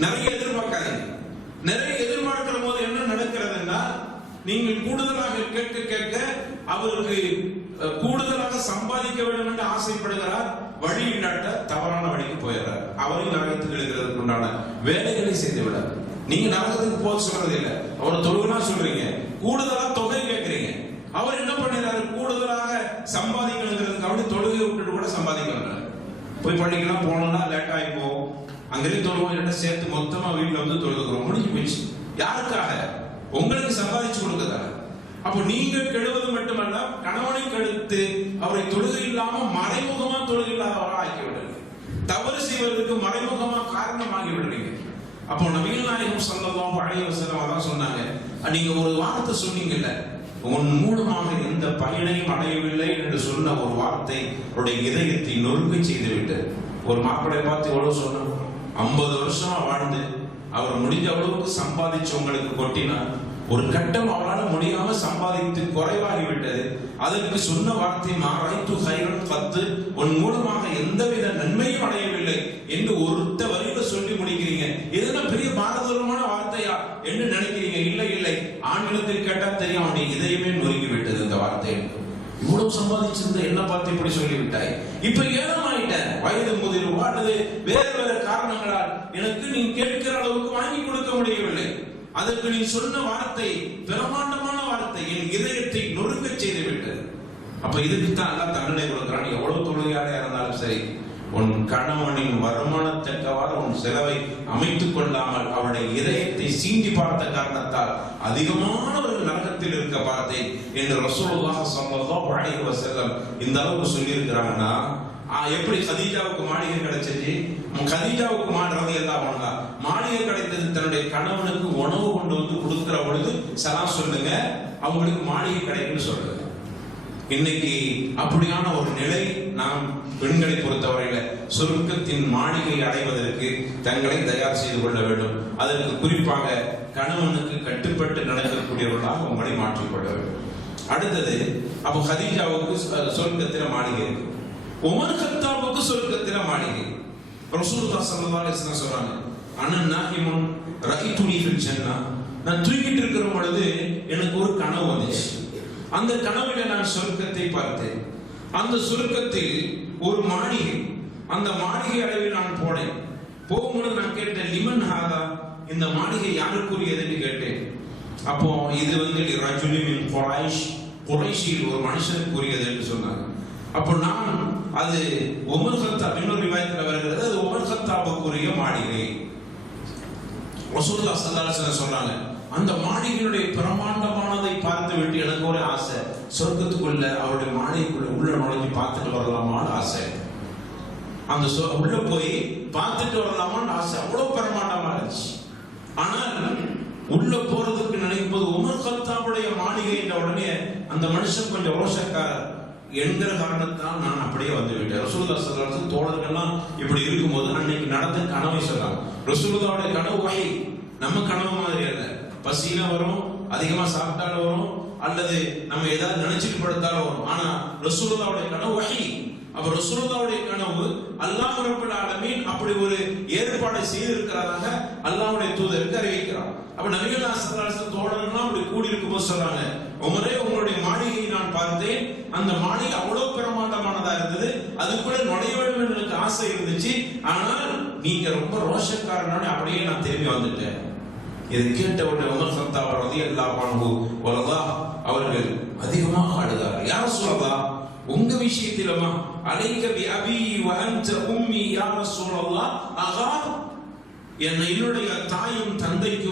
நிறைய எதிர்பார்க்காதீங்க. நிறைய எதிர்பார்க்கிற போது என்ன நடக்கிறதுன்னா, நீங்கள் கூடுதலாக கேட்க கேட்க அவருக்கு கூடுதலாக சம்பாதிக்க வேண்டும் என்று ஆசைப்படுகிறார், வழி இல்லாட்ட தவறான வழிக்கு போயிடுறார். அவரையும் நரகத்துக்கு எடுக்கிறதுக்கு உண்டான வேலைகளை செய்து விடார். நீங்க நரகத்துக்கு போக சொல்றது இல்லை, அவர் தொழுகா சொல்றீங்க, கூடுதலா தொகை கேட்கிறீங்க. அவர் என்ன பண்ணிடுறாரு, கூடுதலாக சம்பாதிக்கணுங்கிறதுக்கு அவரு தொழுகை விட்டுட்டு கூட சம்பாதிக்கிறார். போய் பள்ளிக்கெல்லாம் போனோம்னா லேட் ஆகி போகும், அங்கேயும் தொழுவோம் சேர்த்து மொத்தமா வீட்டுல வந்து தொழுகிறோம், முடிஞ்சு போயிடுச்சு. யாருக்காக? உங்களுக்கு சம்பாதிச்சு கொடுக்கறதா? அப்ப நீங்க கெடுவது மட்டுமல்ல, கணவனை கெடுத்து அவரை தொழுகை இல்லாம மறைமுகமா தொழுகை இல்லாதவரா ஆக்கி விடுறீங்க, தவறு செய்வதற்கு மறைமுகமா காரணமாகி விடுறீங்க. அப்போ நபிகள் நாயகம் ஸல்லல்லாஹு அலைஹி வஸல்லம் அதான் சொன்னாங்க, நீங்க ஒரு வார்த்தை சொன்னீங்கல்ல, உன் மூலமாக எந்த பயனையும் அடையவில்லை என்று சொன்ன ஒரு வார்த்தை அவருடைய இதயத்தை நொறுக்க செய்து விட்டது. ஒரு மாப்பிளை பார்த்து எவ்வளவு சொன்னாங்க, 50 வருஷமா வாழ்ந்து அவர் முடிஞ்ச அளவுக்கு சம்பாதிச்சு உங்களுக்கு கொட்டினார், ஒரு கட்டம் அவரால் முடியாம சம்பாதித்து குறைவாகிவிட்டது, அதற்கு சொன்ன வார்த்தை மாரைத்து கைரன் கத்து, உன் மூலமாக எந்தவித நன்மையும் அடையவில்லை என்று ஒருத்த வரியில சொல்லி முடிக்கிறீங்க. இதெல்லாம் பெரிய பாரதூரமான வார்த்தையா என்று நினைக்கிறீங்க. இல்லை இல்லை, ஆங்கிலத்தில் கேட்டா தெரியும், அவனுடைய இதயமே நொறுங்கி விட்டது இந்த வார்த்தை. இவ்வளவு சம்பாதிச்சிருந்த என்ன பார்த்து இப்படி சொல்லிவிட்டாய், இப்ப ஏழமாயிட்ட, வயது முதிர்வோ அல்லது வேறு வேறு காரணங்களால் எனக்கு நீ கேட்கிற அளவுக்கு வாங்கி கொடுக்க முடியவில்லை, அதற்கு நீ சொன்ன வார்த்தை பிரமாண்டமான வார்த்தை என் இதயத்தை நொறுங்க செய்து விட்டது. அப்ப இதுக்கு தான் எல்லாம் தண்டனை கொடுக்கிறான். எவ்வளவு தொழுகையாக இருந்தாலும் சரி, உன் கணவனின் வருமானத்தக்கவாறு உன் செலவை அமைத்துக் கொள்ளாமல் அவருடைய இதயத்தை சீண்டி பார்த்த காரணத்தால் அதிகமானவர்கள் நரகத்தில் இருக்க பார்த்தேன் என்று ரசூலுல்லாஹ் ஸல்லல்லாஹு அலைஹி வஸல்லம் இந்த அளவுக்கு சொல்லி இருக்கிறாங்கன்னா, எப்படி கதீஜாவுக்கு மாளிகை கிடைச்சிச்சு? கதீஜாவுக்கு மாளிகை கிடைத்தது தன்னுடைய கணவனுக்கு உணவு கொண்டு வந்து கொடுக்கிற பொழுது சலாம் சொல்லுங்க, அவங்களுக்கு மாளிகை கிடைக்குன்னு சொல்லுங்க. இன்னைக்கு அப்படியான ஒரு நிலை நாம் பெண்களை பொறுத்தவரையில சொர்க்கத்தின் மாளிகை அடைவதற்கு தங்களை தயார் செய்து கொள்ள வேண்டும். அதற்கு குறிப்பாக கணவனுக்கு கட்டுப்பட்டு நடக்கக்கூடியவர்களாக உங்களை மாற்றிக்கொள்ள வேண்டும். அடுத்தது, அப்போ கதீஜாவுக்கு சொர்க்கத்தில மாளிகை இருக்கு, உமர் கத்தாபுக்கு சொர்க்கத்தில மாளிகை. ரசூலுல்லாஹ் ஸல்லல்லாஹு அலைஹி வஸல்லம் சொல்றாங்க, அன நாஹிமுன் ரஹிதுனி ஃபில் ஜன்னah, நான் தூங்கிட்டு இருக்கிற பொழுது எனக்கு ஒரு கனவு வந்துச்சு. அந்த கனவில நான் சொர்க்கத்தை பார்த்தேன். அந்த சொர்க்கத்தில் ஒரு மாளிகை, அந்த மாளிகை அளவில் நான் போனேன். போகும்போது நான் கேட்டேன், லிமன் ஹாதா, இந்த மாளிகை யாருக்குரியது என்று கேட்டேன். அப்போ இது வந்து ரஜுலி மின் குரைஷ், குரைஷில் ஒரு மனுஷனுக்குரியது என்று சொன்னாங்க. அப்போ நான் அது உமர் கத்தாப், இன்னொரு ரிவாயத்தில் வருகிறது, அது உமர் கத்தாபுக்குரிய மாளிகை. ரசூலுல்லாஹ் ஸல்லல்லாஹு அலைஹி வஸல்லம் சொல்றாங்க, அந்த மாளிகையுடைய பிரமாண்டமானதை பார்த்து விட்டு எனக்கு ஒரு ஆசை, சொர்க்கத்துக்குள்ள அவருடைய மாளிகைக்குள்ள உள்ள நுழைஞ்சு பார்த்துட்டு வரலாமான்னு ஆசை. அந்த உள்ள போய் பார்த்துட்டு வரலாமான்னு ஆசை, அவ்வளவு பிரமாண்டமா இருந்துச்சு. ஆனால் உள்ள போறதுக்கு நினைப்பது உமர் கத்தாபுடைய மாளிகை என்ற உடனே அந்த மனுஷன் கொஞ்சம் ரோஷக்காரர் என்கிற காரணத்தால் நான் அப்படியே வந்து விட்டேன். ரசூலுல்லாஹி ஸல்லல்லாஹு அலைஹி வஸல்லம் தோழர்கள்லாம் இப்படி இருக்கும்போது அன்னைக்கு நடந்த கனவை சொன்னாங்க. ரசூலுல்லாஹ்வுடைய கனவு வகை நம்ம கனவு மாதிரி அல்ல. பசியில வரும், அதிகமா சாப்பிட்டாலும் வரும், அல்லது நம்ம ஏதாவது நினைச்சிட்டு படுத்தாலும் வரும். ஆனா ரசூலுல்லாஹ்வுடைய கனவு வகை. அப்ப ரசூலுல்லாஹ்வுடைய கனவு அல்லாஹ் ரப்பல் ஆலமீன் அப்படி ஒரு ஏற்பாடை செய்திருக்கிறதாக அல்லாஹ்வுடைய தூதருக்கு அறிவிக்கிறார். அப்ப நபிகள் ஸல்லல்லாஹு அலைஹி வஸல்லம் தோழர்கள்லாம் அப்படி கூடி இருக்கும்போது சொல்றாங்க, உமரே உங்களுடைய மாளிகையை நான் பார்த்தேன், அந்த மாளிகை அவ்வளவு பிரமாண்டமானதா இருந்தது, அதுக்குள்ள நுழைய வேண்டும் என்று எனக்கு ஆசை இருந்துச்சு, ஆனால் நீங்க ரொம்ப ரோஷக்காரனான அப்படியே நான் திரும்பி வந்துட்டேன். இதை கேட்ட உடனே உமர் கத்தாப் ரலியல்லாஹு அன்ஹு அவர்கள் அதிகமாக அழுதார். யா ரசூலல்லாஹ், உங்க விஷயத்திலமா அலைக பி அபி வ அன்த உம்மி யா ரசூலல்லாஹ், ஆகா என்னுடைய தாயும் தந்தைக்கு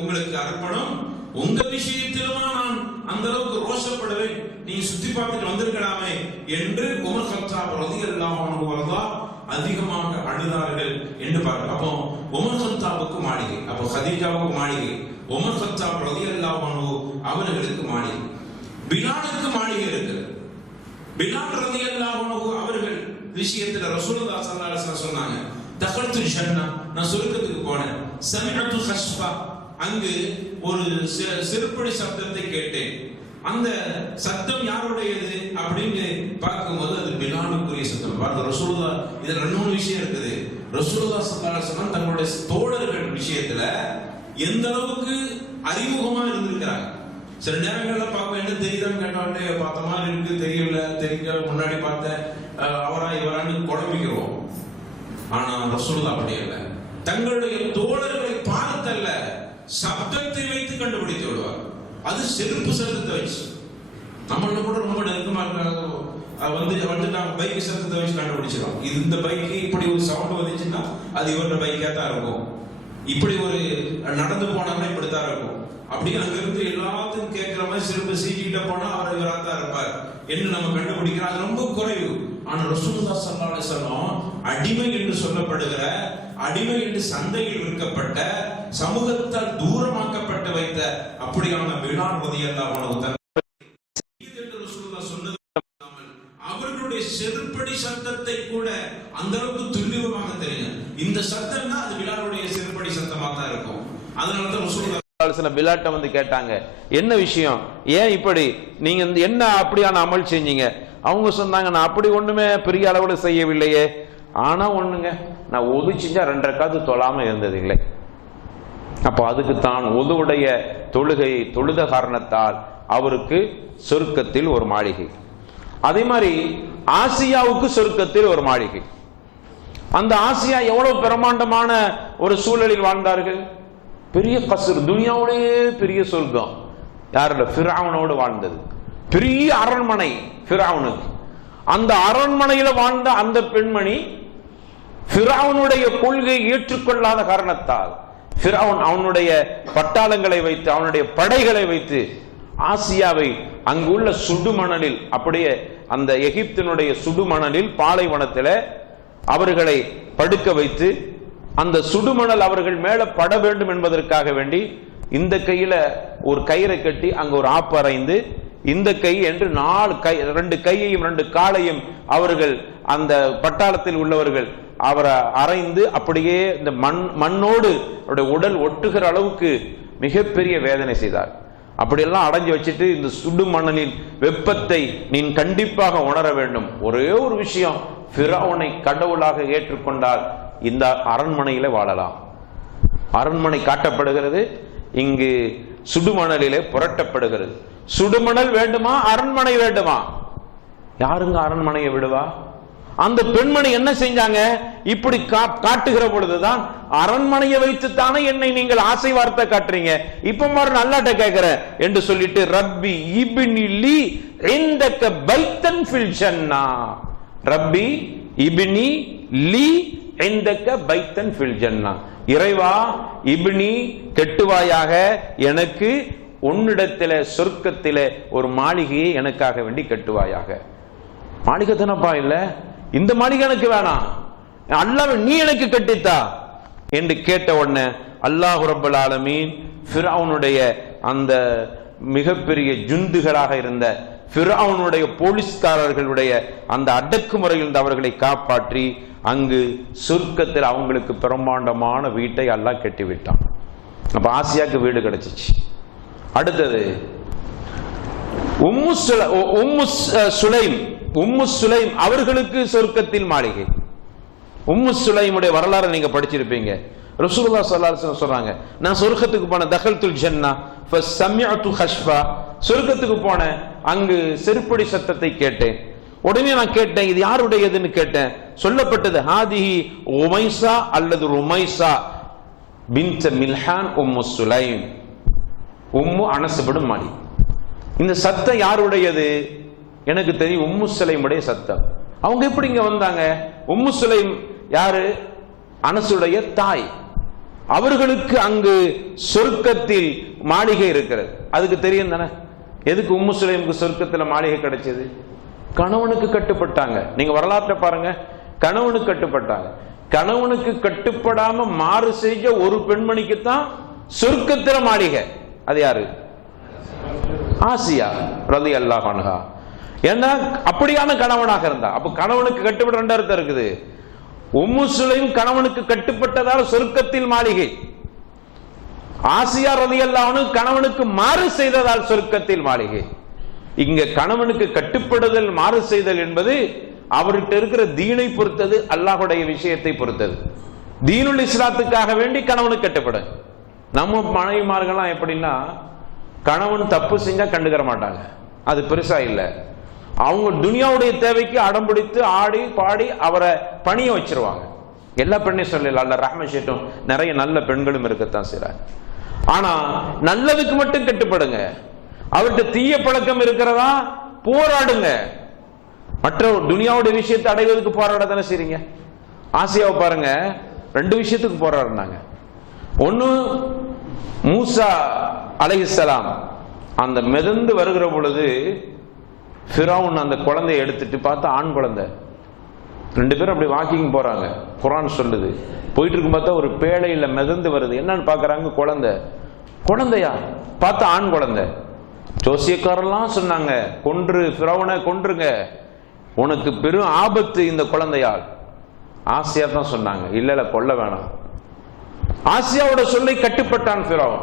உங்களுக்கு அர்ப்பணம், உங்க விஷயத்திலுமா நான் அந்த அளவுக்கு ரோஷப்படுவேன், நீ சுத்தி பார்த்துட்டு வந்திருக்கலாமே என்று உமர் கத்தாப் ரலியல்லாஹு அன்ஹு அதிகமாக அழுதார்கள் என்று பார்க்க. அப்போ உமர் கத்தாபுக்கு மாளிகை, அப்போ கதீஜாவுக்கு மாளிகை, உமர் கத்தாப் ரலியல்லாஹு அன்ஹு அவர்களுக்கு மாளிகை, பிலாலுக்கு மாளிகை இருக்கு. பிலால் ரலியல்லாஹு அன்ஹு அவர்கள் விஷயத்துல ரசூலுல்லாஹி ஸல்லல்லாஹு அலைஹி வஸல்லம் சொன்னாங்க, தகல்து ஜன்னா, நான் சொர்க்கத்துக்கு போனேன், சமிஅத்து கஷ்பா, அங்கு ஒரு சிறுபடி சப்தத்தை கேட்டேன். அந்த சத்தம் யாருடையது அப்படின்னு பார்க்கும்போது அது பிலாலுக்குரிய சத்தம். பார்த்த ரசூலுல்லாஹ், இதுல ரெண்டு விஷயம் இருக்குது. ரசூலுல்லாஹி ஸல்லல்லாஹு அலைஹி வஸல்லம் தங்களுடைய தோழர்கள் விஷயத்துல எந்த அளவுக்கு அறிமுகமா இருந்திருக்கிறாங்க. சில நேரங்கள்ல பார்க்க என்ன தெரியுதான்னு கேட்டாலே பார்த்த மாதிரி இருக்கு, தெரியல, தெரிஞ்ச முன்னாடி பார்த்தேன், அவரா இவரான்னு குழம்பிக்கிறோம். ஆனா ரசூலுல்லாஹ் அப்படி இல்லை. தங்களுடைய தோழர்களை பார்த்தல்ல, சப்தத்தை வைத்து கண்டுபிடித்து விடுவார். அது செருப்பு சத்தத்தை வச்சு. நம்மள கூட ரொம்ப நெருக்கமா வந்து நான் பைக் சத்தத்தை வச்சு கண்டுபிடிச்சிடும். இது இந்த பைக்கு இப்படி ஒரு சவுண்ட் வந்துச்சுன்னா அது இவரோட பைக்கா தான் இருக்கும். இப்படி ஒரு நடந்து போனாங்கன்னா இப்படித்தான் இருக்கும். அப்படியே அங்க இருந்து எல்லாத்துக்கும் கேட்கிற மாதிரி செருப்பு சீக்கிட்ட போனா அவர் இவரா தான் இருப்பார் என்று நம்ம கண்டுபிடிக்கிறோம். அது ரொம்ப குறைவு. ஆனா ரசூலுல்லாஹி ஸல்லல்லாஹு அலைஹி வஸல்லம் அடிமை என்று சொல்லப்படுகிற, அடிமை என்று சந்தையில் விற்கப்பட்ட, சமூகத்தால் தூரமாக்கப்பட்டு வைத்த அப்படியான பிலால் ரலியல்லாஹு அன்ஹு சொன்னது அவர்களுடைய செருப்படி சத்தத்தை கூட அந்த அளவுக்கு துல்லியமாக தெரியும். இந்த சத்தம் தான் அது பிலாலுடைய செருப்படி சத்தமா தான் இருக்கும். அதனால தான் ரசூலுல்லாஹி பிலாட்ட வந்து கேட்டாங்க, என்ன விஷயம், ஏன் இப்படி நீங்க என்ன அப்படியான அமல் செஞ்சீங்க? அவங்க சொன்னாங்க, நான் அப்படி ஒண்ணுமே பெரிய அளவுல செய்யவில்லையே, ஆனா ஒண்ணுங்க, நான் ஒது செஞ்சா 2 ரக்காத்து தொழாம இருந்தது இல்லை. அப்போ அதுக்கு தான் ஒதுவுடைய தொழுகை தொழுத காரணத்தால் அவருக்கு சொர்க்கத்தில் ஒரு மாளிகை. அதே மாதிரி ஆசியாவுக்கு சொர்க்கத்தில் ஒரு மாளிகை. அந்த ஆசியா எவ்வளவு பிரமாண்டமான ஒரு சூழலில் வாழ்ந்தார்கள். பெரிய கஸ்ர், துனியாவுடைய பெரிய சொர்க்கம். யாரோட? ஃபிரௌனோடு வாழ்ந்தது. பெரிய அரண்மனை ஃபிரௌனுக்கு. அந்த அரண்மனையில வாழ்ந்த அந்த பெண்மணி ஃபிரௌனுடைய கொள்கையை ஏற்றுக்கொள்ளாத காரணத்தால் ஃபிரௌன் அவனுடைய பட்டாளங்களை வைத்து, அவனுடைய படைகளை வைத்து ஆசியாவை அங்குள்ள சுடுமணலில், அப்படியே அந்த எகிப்தினுடைய சுடுமணலில் பாலைவனத்தில் அவர்களை படுக்க வைத்து, அந்த சுடுமணல் அவர்கள் மேல பட வேண்டும் என்பதற்காக வேண்டி இந்த கையில ஒரு கயிறை கட்டி அங்க ஒரு ஆப்பு அறைந்து, இந்த கை என்று 2 கையையும் 2 காலையும் அவர்கள் அந்த பட்டாளத்தில் உள்ளவர்கள் அவரை அறைந்து அப்படியே இந்த மண்ணோடு உடல் ஒட்டுகிற அளவுக்கு மிகப்பெரிய வேதனை செய்தார். அப்படியெல்லாம் அடைஞ்சு வச்சுட்டு, இந்த சுடு மணலின் வெப்பத்தை நீ கண்டிப்பாக உணர வேண்டும். ஒரே ஒரு விஷயம், ஃபிரௌனை கடவுளாக ஏற்றுக்கொண்டால் இந்த அரண்மனையில வாழலாம். அரண்மனை காட்டப்படுகிறது, இங்கு சுடுமணலிலே புரட்டப்படுகிறது. சுடுமணல் வேண்டுமா, அரண்மனை வேண்டுமா? யாருங்க அரண்மனையை விடுவா? அந்த பெண்மணி என்ன செஞ்சாங்க? இப்படி காட்டுகிற பொழுதுதான், அரண்மனையை வைத்துத்தானே என்னை நீங்கள் ஆசை வார்த்தை காட்டுறீங்க, இப்ப மாதிரி நல்லாட்ட கேட்கிறேன் என்று சொல்லிட்டு, ரப்பி இப்னி லி இந்தக பைத்தன் ஃபில் ஜன்னா, ரப்பி இப்னி லி இந்தக பைத்தன் ஃபில் ஜன்னா, இறைவா இப்னி கெட்டுவாயாக, எனக்கு உன்னிடத்தில சொர்க்கத்தில ஒரு மாளிகையை எனக்காக வேண்டி கட்டுவாயாக. மாளிகை தானப்பா இல்ல, இந்த மாளிகை எனக்கு வேணாம், அல்லாஹ் நீ எனக்கு கட்டித்தா என்று கேட்ட உடனே அல்லாஹ் ரப்பல் ஆலமீன் ஃபிரௌனுடைய அந்த மிகப்பெரிய ஜுந்துகளாக இருந்த ஃபிரௌனுடைய போலீஸ்காரர்களுடைய அந்த அடக்குமுறையில் அவர்களை காப்பாற்றி அங்கு சொர்க்கத்தில் அவங்களுக்கு பிரம்மாண்டமான வீட்டை அல்லாஹ் கட்டிவிட்டான். அப்ப ஆசியாக்கு வீடு கிடைச்சிச்சு. அடுத்தது உம்மு சுலைம் அவர்களுக்கு சொர்க்கத்தில் மாளிகை. உம்மு சுலைமுடைய வரலாறு நீங்க படிச்சிருப்பீங்க. ரசூலுல்லாஹ் ஸல்லல்லாஹு அலைஹி வஸல்லம் சொல்றாங்க, நான் சொர்க்கத்துக்கு போன தகல்துல் ஜன்னா ஃபஸமிஅது ஹஷ்ஃபா, சொர்க்கத்துக்கு போன அங்கு செருப்படி சத்தத்தை கேட்டேன். உடனே நான் கேட்டேன் இது யாருடையதுன்னு கேட்டேன். சொல்லப்பட்டது ஹாதிஹி உமைசா அல்லது ருமைசா பின்த் மில்ஹான் உம்மு சுலைம், உம்மு அனஸ்பின் மாலிக். இந்த சத்தம் யாருடையது எனக்கு தெரியும், உம்மு சுலைமுடைய சத்தம். அவங்க எப்படி இங்க வந்தாங்க? உம்மு சுலைம் யாரு? அனசுடைய தாய். அவர்களுக்கு அங்கு சொர்க்கத்தில் மாளிகை இருக்கிறது. அதுக்கு தெரியும் தானே எதுக்கு உம்மு சுலைமுக்கு சொர்க்கத்தில் மாளிகை கிடைச்சது? கணவனுக்கு கட்டுப்பட்டாங்க. நீங்க வரலாற்றை பாருங்க, கணவனுக்கு கட்டுப்பட்டாங்க. கணவனுக்கு கட்டுப்படாம மாறு செஞ்ச ஒரு பெண்மணிக்கு தான் சொர்க்கத்தில் மாளிகை. அது யாரு? ஆசியா ரலியல்லாஹு அன்ஹா. ஏன்னா அப்படியான கணவனாக இருந்தா. அப்ப கணவனுக்கு கட்டுப்பட ரெண்டு அர்த்தம் இருக்குது. உம்மு சுலைம் கணவனுக்கு கட்டுப்பட்டதால் சொர்க்கத்தில் மாளிகை. ஆசியா ரலியல்லாஹு அன்ஹா கணவனுக்கு மாறு செய்ததால் சொர்க்கத்தில் மாளிகை. இங்க கணவனுக்கு கட்டுப்படுதல் மாறு செய்தல் என்பது அவர்கிட்ட இருக்கிற தீனை பொறுத்தது, அல்லாஹுடைய விஷயத்தை பொறுத்தது. தீனுல் இஸ்லாத்துக்காக வேண்டி கணவனுக்கு கட்டுப்பட. நம்ம மனைவிமார்கள்லாம் எப்படின்னா, கணவன் தப்பு செஞ்சா கண்டுக்கிற மாட்டாங்க, அது பெருசா இல்லை. அவங்க துனியாவுடைய தேவைக்கு அடம்பிடித்து ஆடி பாடி அவரை பணிய வச்சிருவாங்க. எல்லா பெண்ணையும் சொல்லல, அல்ல ரஹ்மத் செய்யட்டும், நிறைய நல்ல பெண்களும் இருக்கத்தான் செய்றாங்க. ஆனா நல்லதுக்கு மட்டும் கட்டுப்படுங்க. அவர்கிட்ட தீய பழக்கம் இருக்கிறதா போராடுங்க. மற்ற துனியாவுடைய விஷயத்தை அடைவதற்கு போராட தானே செய்றீங்க. ஆசியாவை பாருங்க, ரெண்டு விஷயத்துக்கு போராடினாங்க. ஒன்னு மூசா அலைஹிஸ்ஸலாம் அந்த மிதந்து வருகிற பொழுது ஃபிரௌன் அந்த குழந்தையை எடுத்துட்டு பார்த்தா ஆண் குழந்தை. ரெண்டு பேரும் அப்படி வாக்கிங் போறாங்க. குர்ஆன் சொல்லுது, போயிட்டு இருக்கும் பார்த்தா ஒரு பேழையில மிதந்து வருது. என்னன்னு பாக்குறாங்க, குழந்தை. குழந்தையா பார்த்தா ஆண் குழந்தை. ஜோசியக்காரெல்லாம் சொன்னாங்க, கொன்று ஃபிரௌனை கொன்றுங்க, உனக்கு பெரும் ஆபத்து இந்த குழந்தையால். ஆசியா தான் சொன்னாங்க, இல்ல இல்ல கொல்ல வேணாம். ஆசியாவோட சொல்லை கட்டுப்பட்டான் ஃபிரௌன்.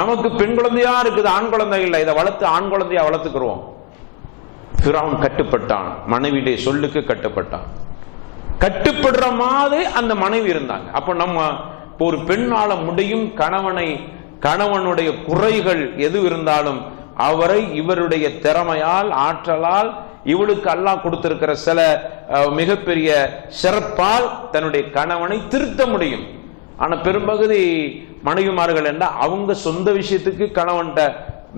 நமக்கு பெண் குழந்தையா இருக்குது, ஆண் குழந்தை இல்லை, இதை வளர்த்து ஆண் குழந்தையா வளர்த்துக்கிறோம். ஃபிரௌன் கட்டுப்பட்டான், மனைவியுடைய சொல்லுக்கு கட்டுப்பட்டான். கட்டுப்படுற மாதிரி அந்த மனைவி இருந்தாங்க. அப்ப நம்ம ஒரு பெண்ணால முடியும் கணவனுடைய குறைகள் எது இருந்தாலும் அவரை இவருடைய திறமையால் ஆற்றலால் இவளுக்கு அல்லாஹ் கொடுத்திருக்கிற சில மிகப்பெரிய சிறப்பால் தன்னுடைய கணவனை திருத்த முடியும். ஆனா பெரும்பகுதி மனைவிமார்கள் என்ன, அவங்க சொந்த விஷயத்துக்கு கணவன்கிட்ட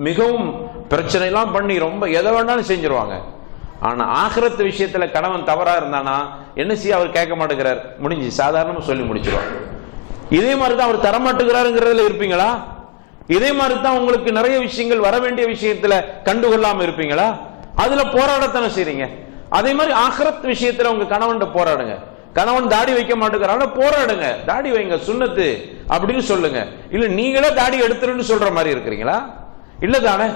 மிகவும் பிரச்சனை எல்லாம் பண்ணி ரொம்ப எதை வேணாலும் செஞ்சிருவாங்க. ஆனா ஆகிரத்து விஷயத்துல கணவன் தவறா இருந்தானா என்ன செய்ய, அவர் கேட்க மாட்டேங்கிறார், முடிஞ்சு சாதாரணமா சொல்லி முடிச்சிருவாங்க. இதே மாதிரிதான் அவர் தரமாட்டுகிறாருங்கிறதுல இருப்பீங்களா? இதே மாதிரிதான் உங்களுக்கு நிறைய விஷயங்கள் வர வேண்டிய விஷயத்துல கண்டுகொள்ளாம இருப்பீங்களா? அதுல போராடத்தானே செய்றீங்க. அதே மாதிரி ஆகிரத் விஷயத்துல உங்க கணவன் போராடுங்க. கணவன் தாடி வைக்க மாட்டேங்கிறாங்க, போராடுங்க, தாடி வைங்க, சுன்னத்து அப்படின்னு சொல்லுங்க. இல்ல நீங்களே தாடி எடுத்துருன்னு சொல்ற மாதிரி இருக்கிறீங்களா? இல்ல தானே?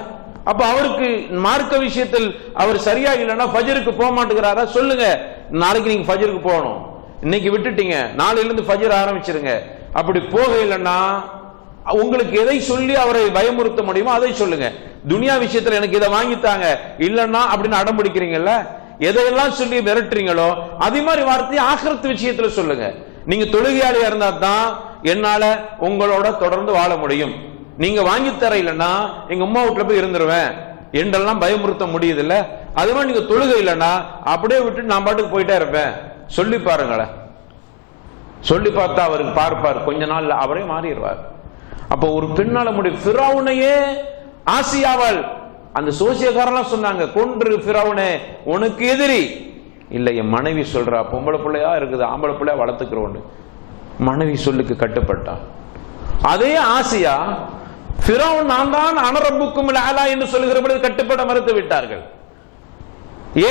அப்ப அவருக்கு மார்க்க விஷயத்தில் அவர் சரியா இல்லைன்னா ஃபஜருக்கு போக மாட்டேங்கிறாரா? சொல்லுங்க, நாளைக்கு நீங்க ஃபஜருக்கு போகணும், இன்னைக்கு விட்டுட்டீங்க, நாளையில இருந்து ஃபஜர் ஆரம்பிச்சிருங்க. அப்படி போக இல்லைன்னா உங்களுக்கு எதை சொல்லி அவரை பயமுறுத்த முடியுமோ அதை சொல்லுங்க. துனியா விஷயத்துல எனக்கு இதை வாங்கித்தாங்க இல்லைன்னா அப்படின்னு அடம் பிடிக்கிறீங்கல்ல, எதையெல்லாம் சொல்லி மிரட்டுறீங்களோ அதே மாதிரி வார்த்தையை ஆகிரத்து விஷயத்துல சொல்லுங்க. நீங்க தொழுகையாளியா இருந்தா தான் என்னால உங்களோட தொடர்ந்து வாழ முடியும். நீங்க வாங்கி தர இல்லைன்னா எங்க அம்மா வீட்டுல போய் இருந்துருவேன் என்றெல்லாம் பயமுறுத்த முடியுது இல்ல. அது மாதிரி நீங்க தொழுகை இல்லைன்னா அப்படியே விட்டு நான் பாட்டுக்கு போயிட்டே இருப்பேன் சொல்லி பாருங்களேன். சொல்லி பார்த்தா அவருக்கு பார்ப்பார், கொஞ்ச நாள்ல அவரே மாறிடுவார். அப்போ ஒரு பெண்ணால முடியும். ஃபிரௌனையே ஆசியாவால் அந்த சோசியக்காரெல்லாம் சொன்னாங்க, கொன்று ஃபிரௌனே உனக்கு எதிரி. இல்ல என் மனைவி சொல்றா, பொம்பளை பிள்ளையா இருக்குது, ஆம்பளை பிள்ளையா வளர்த்துக்கிறோன்னு மனைவி சொல்லுக்கு கட்டுப்பட்டான். அதே ஆசியா ஃபிரௌன் நான் தான் அனரப்புக்கும் அலா என்று சொல்லுகிற பொழுது கட்டுப்பட மறுத்து விட்டார்கள்.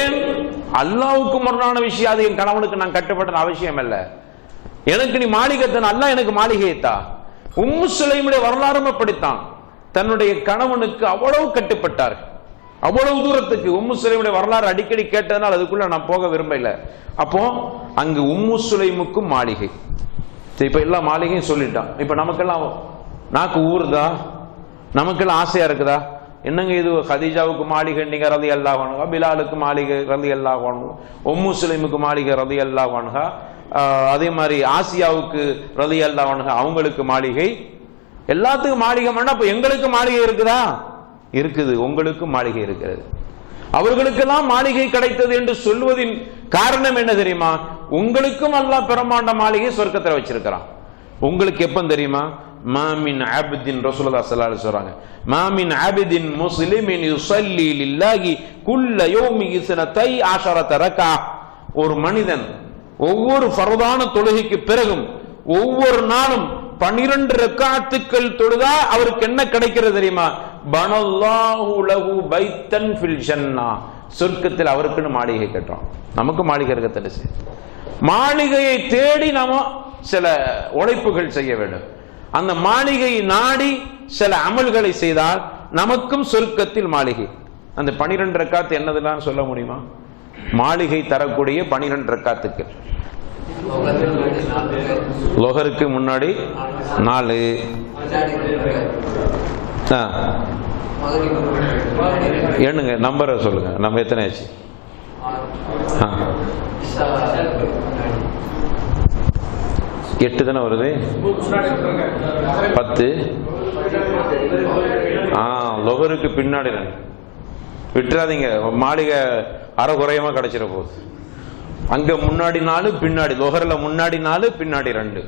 ஏன்? அல்லாஹ்வுக்கு முரணான விஷயம் அது என் கணவனுக்கு நான் கட்டுப்பட்ட அவசியம் அல்ல. எனக்கு நீ மாளிகை தான், அல்லாஹ் எனக்கு மாளிகையத்தா. உம்மு சுலைமுடைய வரலாறும் அப்படித்தான். தன்னுடைய கணவனுக்கு அவ்வளவு கட்டுப்பட்டார், அவ்வளவு தூரத்துக்கு. உம்மு சுலைமுடைய வரலாறு அடிக்கடி கேட்டதனால் அதுக்குள்ள நான் போக விரும்பல. அப்போ அங்கு உம்மு சுலைமுக்கும் மாளிகை. இப்ப எல்லா மாளிகையும் சொல்லிட்டான். இப்ப நமக்கெல்லாம் நாக்கு ஊறுதா? நமக்கெல்லாம் ஆசையா இருக்குதா? என்னங்க இது, ஹதீஜாவுக்கு மாளிகை நீங்க ரலியல்லாஹு அன்ஹா, பிலாலுக்கு மாளிகை ரலியல்லாஹு அன்ஹு, உம்மு சுலைமுக்கு மாளிகை ரலியல்லாஹு அன்ஹா, அதே மாதிரி ஆசியாவுக்கு ரலியல்லாஹு அன்ஹா அவங்களுக்கு மாளிகை, எல்லாத்துக்கும் மாளிகை. அப்ப எங்களுக்கு மாளிகை இருக்குதா? இருக்குது. உங்களுக்கு மாளிகை இருக்கிறது. அவர்களுக்கெல்லாம் மாளிகை கிடைத்தது என்று சொல்வதின் காரணம் என்ன தெரியுமா? உங்களுக்கும் அல்லாஹ் பிரமாண்ட மாளிகை சொர்க்கத்தில் வச்சிருக்கிறான். உங்களுக்கு எப்ப தெரியுமா? மாமின் அப்தின், ரசூலுல்லாஹி ஸல்லல்லாஹு அலைஹி சொல்றாங்க, மாமின் அப்தின் முஸ்லிமின் யுஸல்லி லில்லாஹி குல்ல யௌமி 12 ரக்அ. ஒரு மனிதன் ஒவ்வொரு ஃபர்தான தொழுகைக்கு பிறகும் ஒவ்வொரு நாளும் 12 ரக்காத்துக்கள் தொழுதா அவருக்கு என்ன கிடைக்கிறது தெரியுமா? பனல்லாஹு லஹு பைத்தன் ஃபில் ஜன்னah. சொர்க்கத்தில் அவருக்குன்னு மாளிகை கட்டுறோம். நமக்கு மாளிகை இருக்கத்தல. மாளிகையை தேடி நாம சில உழைப்புகள் செய்ய வேண்டும். அந்த மாளிகை நாடி சில அமல்களை செய்தால் நமக்கும் சொர்க்கத்தில் மாளிகை. அந்த 12 ரக்காத்து என்னதுன்னு சொல்ல முடியுமா? மாளிகை தரக்கூடிய 12 ரக்காத்துக்கள். லொஹருக்கு முன்னாடி 4, எண்ணுங்க, நம்பரை சொல்லுங்க. நம்ம எத்தனை ஆச்சு? 8 தானே வருது. 10. லொஹருக்கு பின்னாடி 2 விட்டுறாதீங்க. மாளிகை அரை குறையமா கிடைச்சிட போகுது. அங்க முன்னாடி 4, பின்னாடி லொஹர்ல முன்னாடி 4, பின்னாடி 2.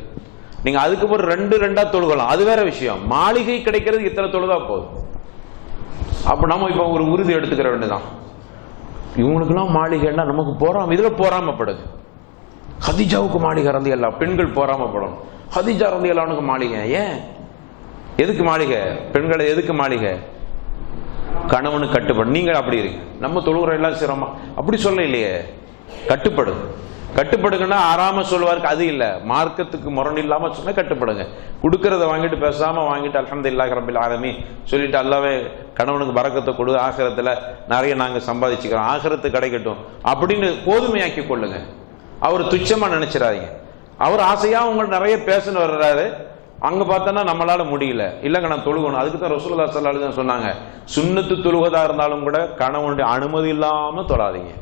நீங்க அதுக்கு ஒரு 2 தொழுகலாம், அது வேற விஷயம். மாளிகை கிடைக்கிறது இத்தனை தொழுதா போதும். அப்ப நம்ம இப்ப ஒரு உறுதி எடுத்துக்கிற வேண்டியதான். இவங்களுக்கெல்லாம் மாளிகைன்னா நமக்கு போறாம, இதுல போறாமப்படுது. ஹதீஜாவுக்கு மாளிகை ரலியல்லாஹு, பெண்கள் போறாமப்படணும். ஹதீஜா ரலியல்லாஹுக்கு மாளிகை ஏன்? எதுக்கு மாளிகை? பெண்களை எதுக்கு மாளிகை? கணவனுக்கு கட்டுப்படும். நீங்கள் அப்படி இருக்கு, நம்ம தொழுகிற எல்லாம் சிரமம் அப்படி சொல்ல இல்லையே. கட்டுப்படுங்க. கட்டுப்படுங்கன்னா ஆறாம சொல்லுவாருக்கு அது இல்ல, மார்க்கத்துக்கு முரண் இல்லாம சொன்னா கட்டுப்படுங்க. கொடுக்கறத வாங்கிட்டு பேசாம வாங்கிட்டு அல்ஹம்துலில்லாஹி ரப்பில் ஆலமீன் சொல்லிட்டு அல்லாஹ்வே கணவனுக்கு பரக்கத்தை கொடு, ஆகிரத்துல நிறைய நாங்க சம்பாதிச்சுக்கிறோம், ஆகிரத்து கிடைக்கட்டும் அப்படின்னு போதுமையாக்கி கொள்ளுங்க. அவர் துச்சமா நினைச்சிடாதீங்க. அவர் ஆசையா உங்களுக்கு நிறைய பேசணும் வர்றாரு, அங்க பார்த்தோன்னா நம்மளால முடியல. இல்லங்க நான் தொழுகணும். அதுக்கு தான் ரசூலுல்லாஹி ஸல்லல்லாஹு அலைஹி வஸல்லம் சொன்னாங்க, சுன்னத்து தொழுகதா இருந்தாலும் கூட கணவனுடைய அனுமதி இல்லாம தொழாதீங்க.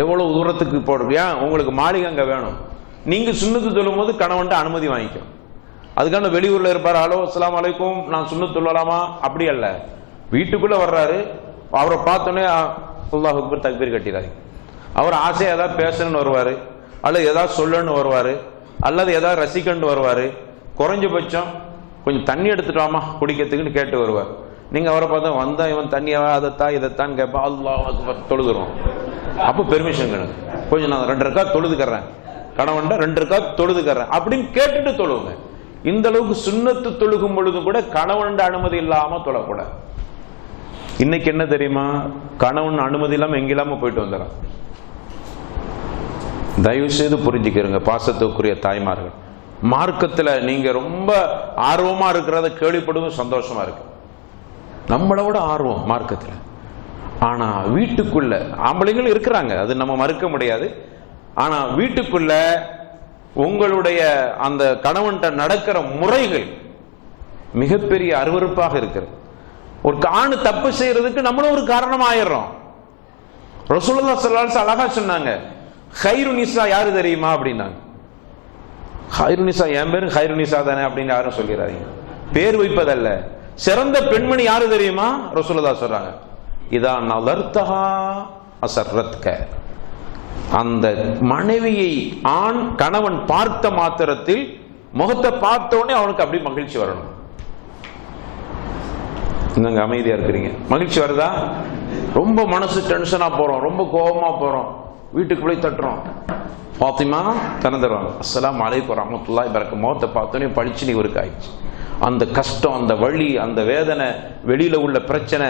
எவ்வளவு தூரத்துக்கு போடுங்க. ஏன்? உங்களுக்கு மாளிகை அங்க வேணும். நீங்க சுன்னத்து தொழும் போது கணவன்ட்ட அனுமதி வாங்கிக்கும். அதுக்கான வெளியூர்ல இருப்பாரு, ஹலோ அஸ்ஸலாமு அலைக்கும் நான் சுன்னத்து தொழலாமா? அப்படி அல்ல, வீட்டுக்குள்ள வர்றாரு, அவரை பார்த்தோன்னே அல்லாஹ் அக்பர் தக்பீர் கட்டிடாதீங்க. அவர் ஆசையா ஏதாவது பேசணும்னு வருவாரு, அல்லது ஏதாவது சொல்லணும்னு வருவாரு, அல்லது ஏதாவது ரசிக்கணும்னு வருவாரு. குறைஞ்சபட்சம் கொஞ்சம் தண்ணி எடுத்துட்டோமா குடிக்கிறதுக்குன்னு கேட்டு வருவார். நீங்க அவரை பார்த்தா வந்தா இவன் தண்ணியவா அதைத்தான் இதைத்தான் கேட்பா, அல்லாஹ் அக்பர் தொழுதுறோம். அப்போ பெர்மிஷன் கணக்கு, கொஞ்சம் நான் 2 ரக்காத் தொழுதுக்கிறேன், கணவன்ட 2 ரக்காத் தொழுதுக்கிறேன் அப்படின்னு கேட்டுட்டு தொழுவுங்க. இந்த அளவுக்கு சுன்னத்து தொழுகும் பொழுது கூட கணவன் அனுமதி இல்லாம தொழக்கூடாது. இன்னைக்கு என்ன தெரியுமா? கணவன் அனுமதி இல்லாம எங்கில்லாம போயிட்டு வந்துடுறான். தயவு செய்து புரிஞ்சுக்கிறங்க பாசத்துக்குரிய தாய்மார்கள். மார்க்கத்துல நீங்க ரொம்ப ஆர்வமா இருக்கிறத கேள்விப்படுவது சந்தோஷமா இருக்கு, நம்மளை விட ஆர்வம் மார்க்கத்துல. ஆனா வீட்டுக்குள்ள ஆம்பளைகள் இருக்கிறாங்க, அது நம்ம மறுக்க முடியாது. ஆனா வீட்டுக்குள்ள உங்களுடைய அந்த கணவன்கிட்ட நடக்கிற முறைகள் மிகப்பெரிய அருவருப்பாக இருக்கிறது. ஒரு ஆணு தப்பு செய்யறதுக்கு நம்மளும் ஒரு காரணம் ஆயிடுறோம். ரசூலுல்லாஹி ஸல்லல்லாஹு அலைஹி வஸல்லம் அழகா சொன்னாங்க, ஹைரு நிசா யாரு தெரியுமா அப்படின்னாங்க. ஹைரு நிசா, என் பேரு ஹைரு நிசா தானே அப்படின்னு யாரும் சொல்லிடாதீங்க. பேர் வைப்பதல்ல, சிறந்த பெண்மணி யாரு தெரியுமா? ரசூலுல்லாஹி சொல்றாங்க, இதா நலர்தஹா அஸர்ரத்க. அந்த மனைவியை ஆண் கணவன் பார்த்த மாத்திரத்தில் முகத்தை பார்த்த உடனே அவனுக்கு அப்படி மகிழ்ச்சி வரணும். நீங்க அமைதியா இருக்கிறீங்க, மகிழ்ச்சி வருதா? ரொம்ப மனசு டென்ஷனா போறோம், ரொம்ப கோபமா போறோம், வீட்டுக்கு போய் தட்டுறோம், ஃபாத்திமா திறந்துடுவாங்க, அஸ்ஸலாமு அலைக்கும் வரஹ்மத்துல்லாஹி வபரகாத்துஹு. முகத்தை பார்த்தோன்னே பளிச்சு நீ ஒரு காய்ச்சி. அந்த கஷ்டம், அந்த வலி, அந்த வேதனை, வெளியில உள்ள பிரச்சனை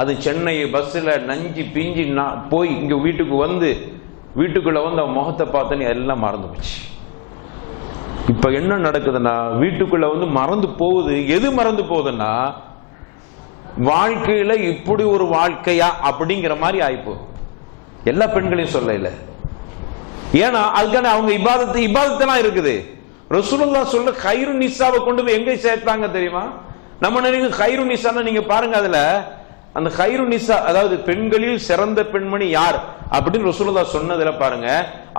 அது சென்னை பஸ்ஸில் நஞ்சு பிஞ்சி போய் இங்கே வீட்டுக்குள்ளே வந்து அவன் முகத்தை பார்த்தோன்னு எல்லாம் மறந்து போச்சு. இப்போ என்ன நடக்குதுன்னா வீட்டுக்குள்ளே வந்து மறந்து போகுது. எது மறந்து போகுதுன்னா வாழ்க்கையில் இப்படி ஒரு வாழ்க்கையா அப்படிங்கிற மாதிரி ஆயிப்போகுது. எல்லா பெண்களையும் சொல்ல இல்லை, ஏன்னா அதுக்கான அவங்க இபாதத்தெல்லாம் இருக்குது. ரசூலுல்லாஹ் சொல்ல கைரு நிசாவை கொண்டு போய் எங்க சேர்த்தாங்க தெரியுமா? நம்ம நினைக்க கைரு நிசான்னு நீங்க பாருங்க, அதுல அந்த கைரு நிசா அதாவது பெண்களில் சிறந்த பெண்மணி யார் அப்படின்னு ரசூலுல்லாஹ் சொன்னதுல பாருங்க,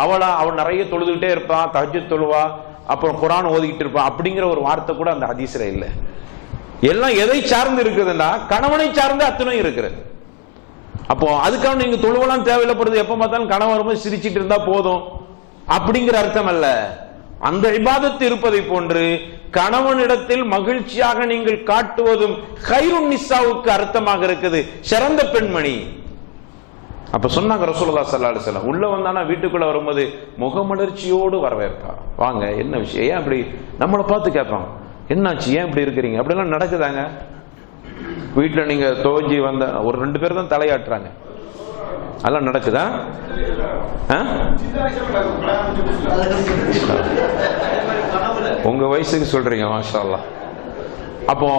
அவள் நிறைய தொழுதுகிட்டே இருப்பான், தஹஜ்ஜுத் தொழுவா, அப்புறம் குர்ஆன் ஓதிக்கிட்டு இருப்பான் அப்படிங்கிற ஒரு வார்த்தை கூட அந்த ஹதீஸ்ல இல்லை. எல்லாம் எதை சார்ந்து இருக்குதுன்னா கணவனை சார்ந்து அத்தனை இருக்கிறது. அப்போ அதுக்காக நீங்க தொழுவலாம் தேவையில்லப்படுது, எப்ப பார்த்தாலும் கணவன் வரும்போது சிரிச்சிட்டு இருந்தா போதும் அப்படிங்கிற அர்த்தம் அல்ல. அந்த இபாதத்து இருப்பதை போன்று கணவனிடத்தில் மகிழ்ச்சியாக நீங்கள் காட்டுவதும் கைருன் நிசாவுக்கு அர்த்தமாக இருக்குது, சிறந்த பெண்மணி. அப்ப சொன்னாங்க ரசூலுல்லாஹ் ஸல்லல்லாஹு அலைஹி வஸல்லம், உள்ள வந்தானா வீட்டுக்குள்ள வரும்போது முகமலர்ச்சியோடு வரவேற்பா. வாங்க, என்ன விஷயம், ஏன் அப்படி நம்மளை பார்த்து கேட்பாங்க, என்னாச்சு, ஏன் இப்படி இருக்கிறீங்க, அப்படிலாம் நடக்குதாங்க. வீட்டில் நீங்க துவஞ்சி வந்த ஒரு 2 பேர் தான் தலையாட்டுறாங்க, அதெல்லாம் நடக்குதா? உங்க வயசுக்கு சொல்றீங்க, மாஷா அல்லாஹ். அப்போ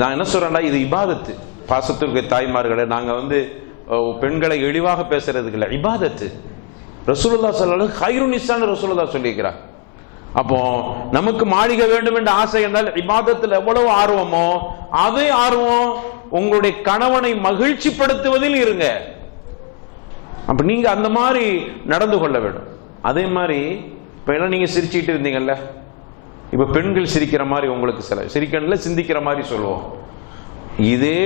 நான் என்ன சொல்றேன்டா, இது இபாதத்து. பாசத்திற்கு தாய்மார்களை நாங்க வந்து பெண்களை இழிவாக பேசுறதுக்கு இல்லை, இபாதத்து. ரசூலுல்லாஹ் ஸல்லல்லாஹு அலைஹி வஸல்லம் கைருன் நிசான்னு ரசூலுல்லாஹ் சொல்லியிருக்கிறார். அப்போ நமக்கு மாளிகை வேண்டும் என்ற ஆசை என்றால் இபாதத்தில் எவ்வளவு ஆர்வமோ அதே ஆர்வம் உங்களுடைய கணவனை மகிழ்ச்சிப்படுத்துவதில் இருங்க. அப்ப நீங்க அந்த மாதிரி நடந்து கொள்ள வேண்டும். அதே மாதிரி இப்ப எல்லாம் நீங்க சிரிச்சுட்டு இருந்தீங்கல்ல, இப்ப பெண்கள் சிரிக்கிற மாதிரி உங்களுக்கு சில சிரிக்கணும்ல, சிந்திக்கிற மாதிரி சொல்லுவோம். இதே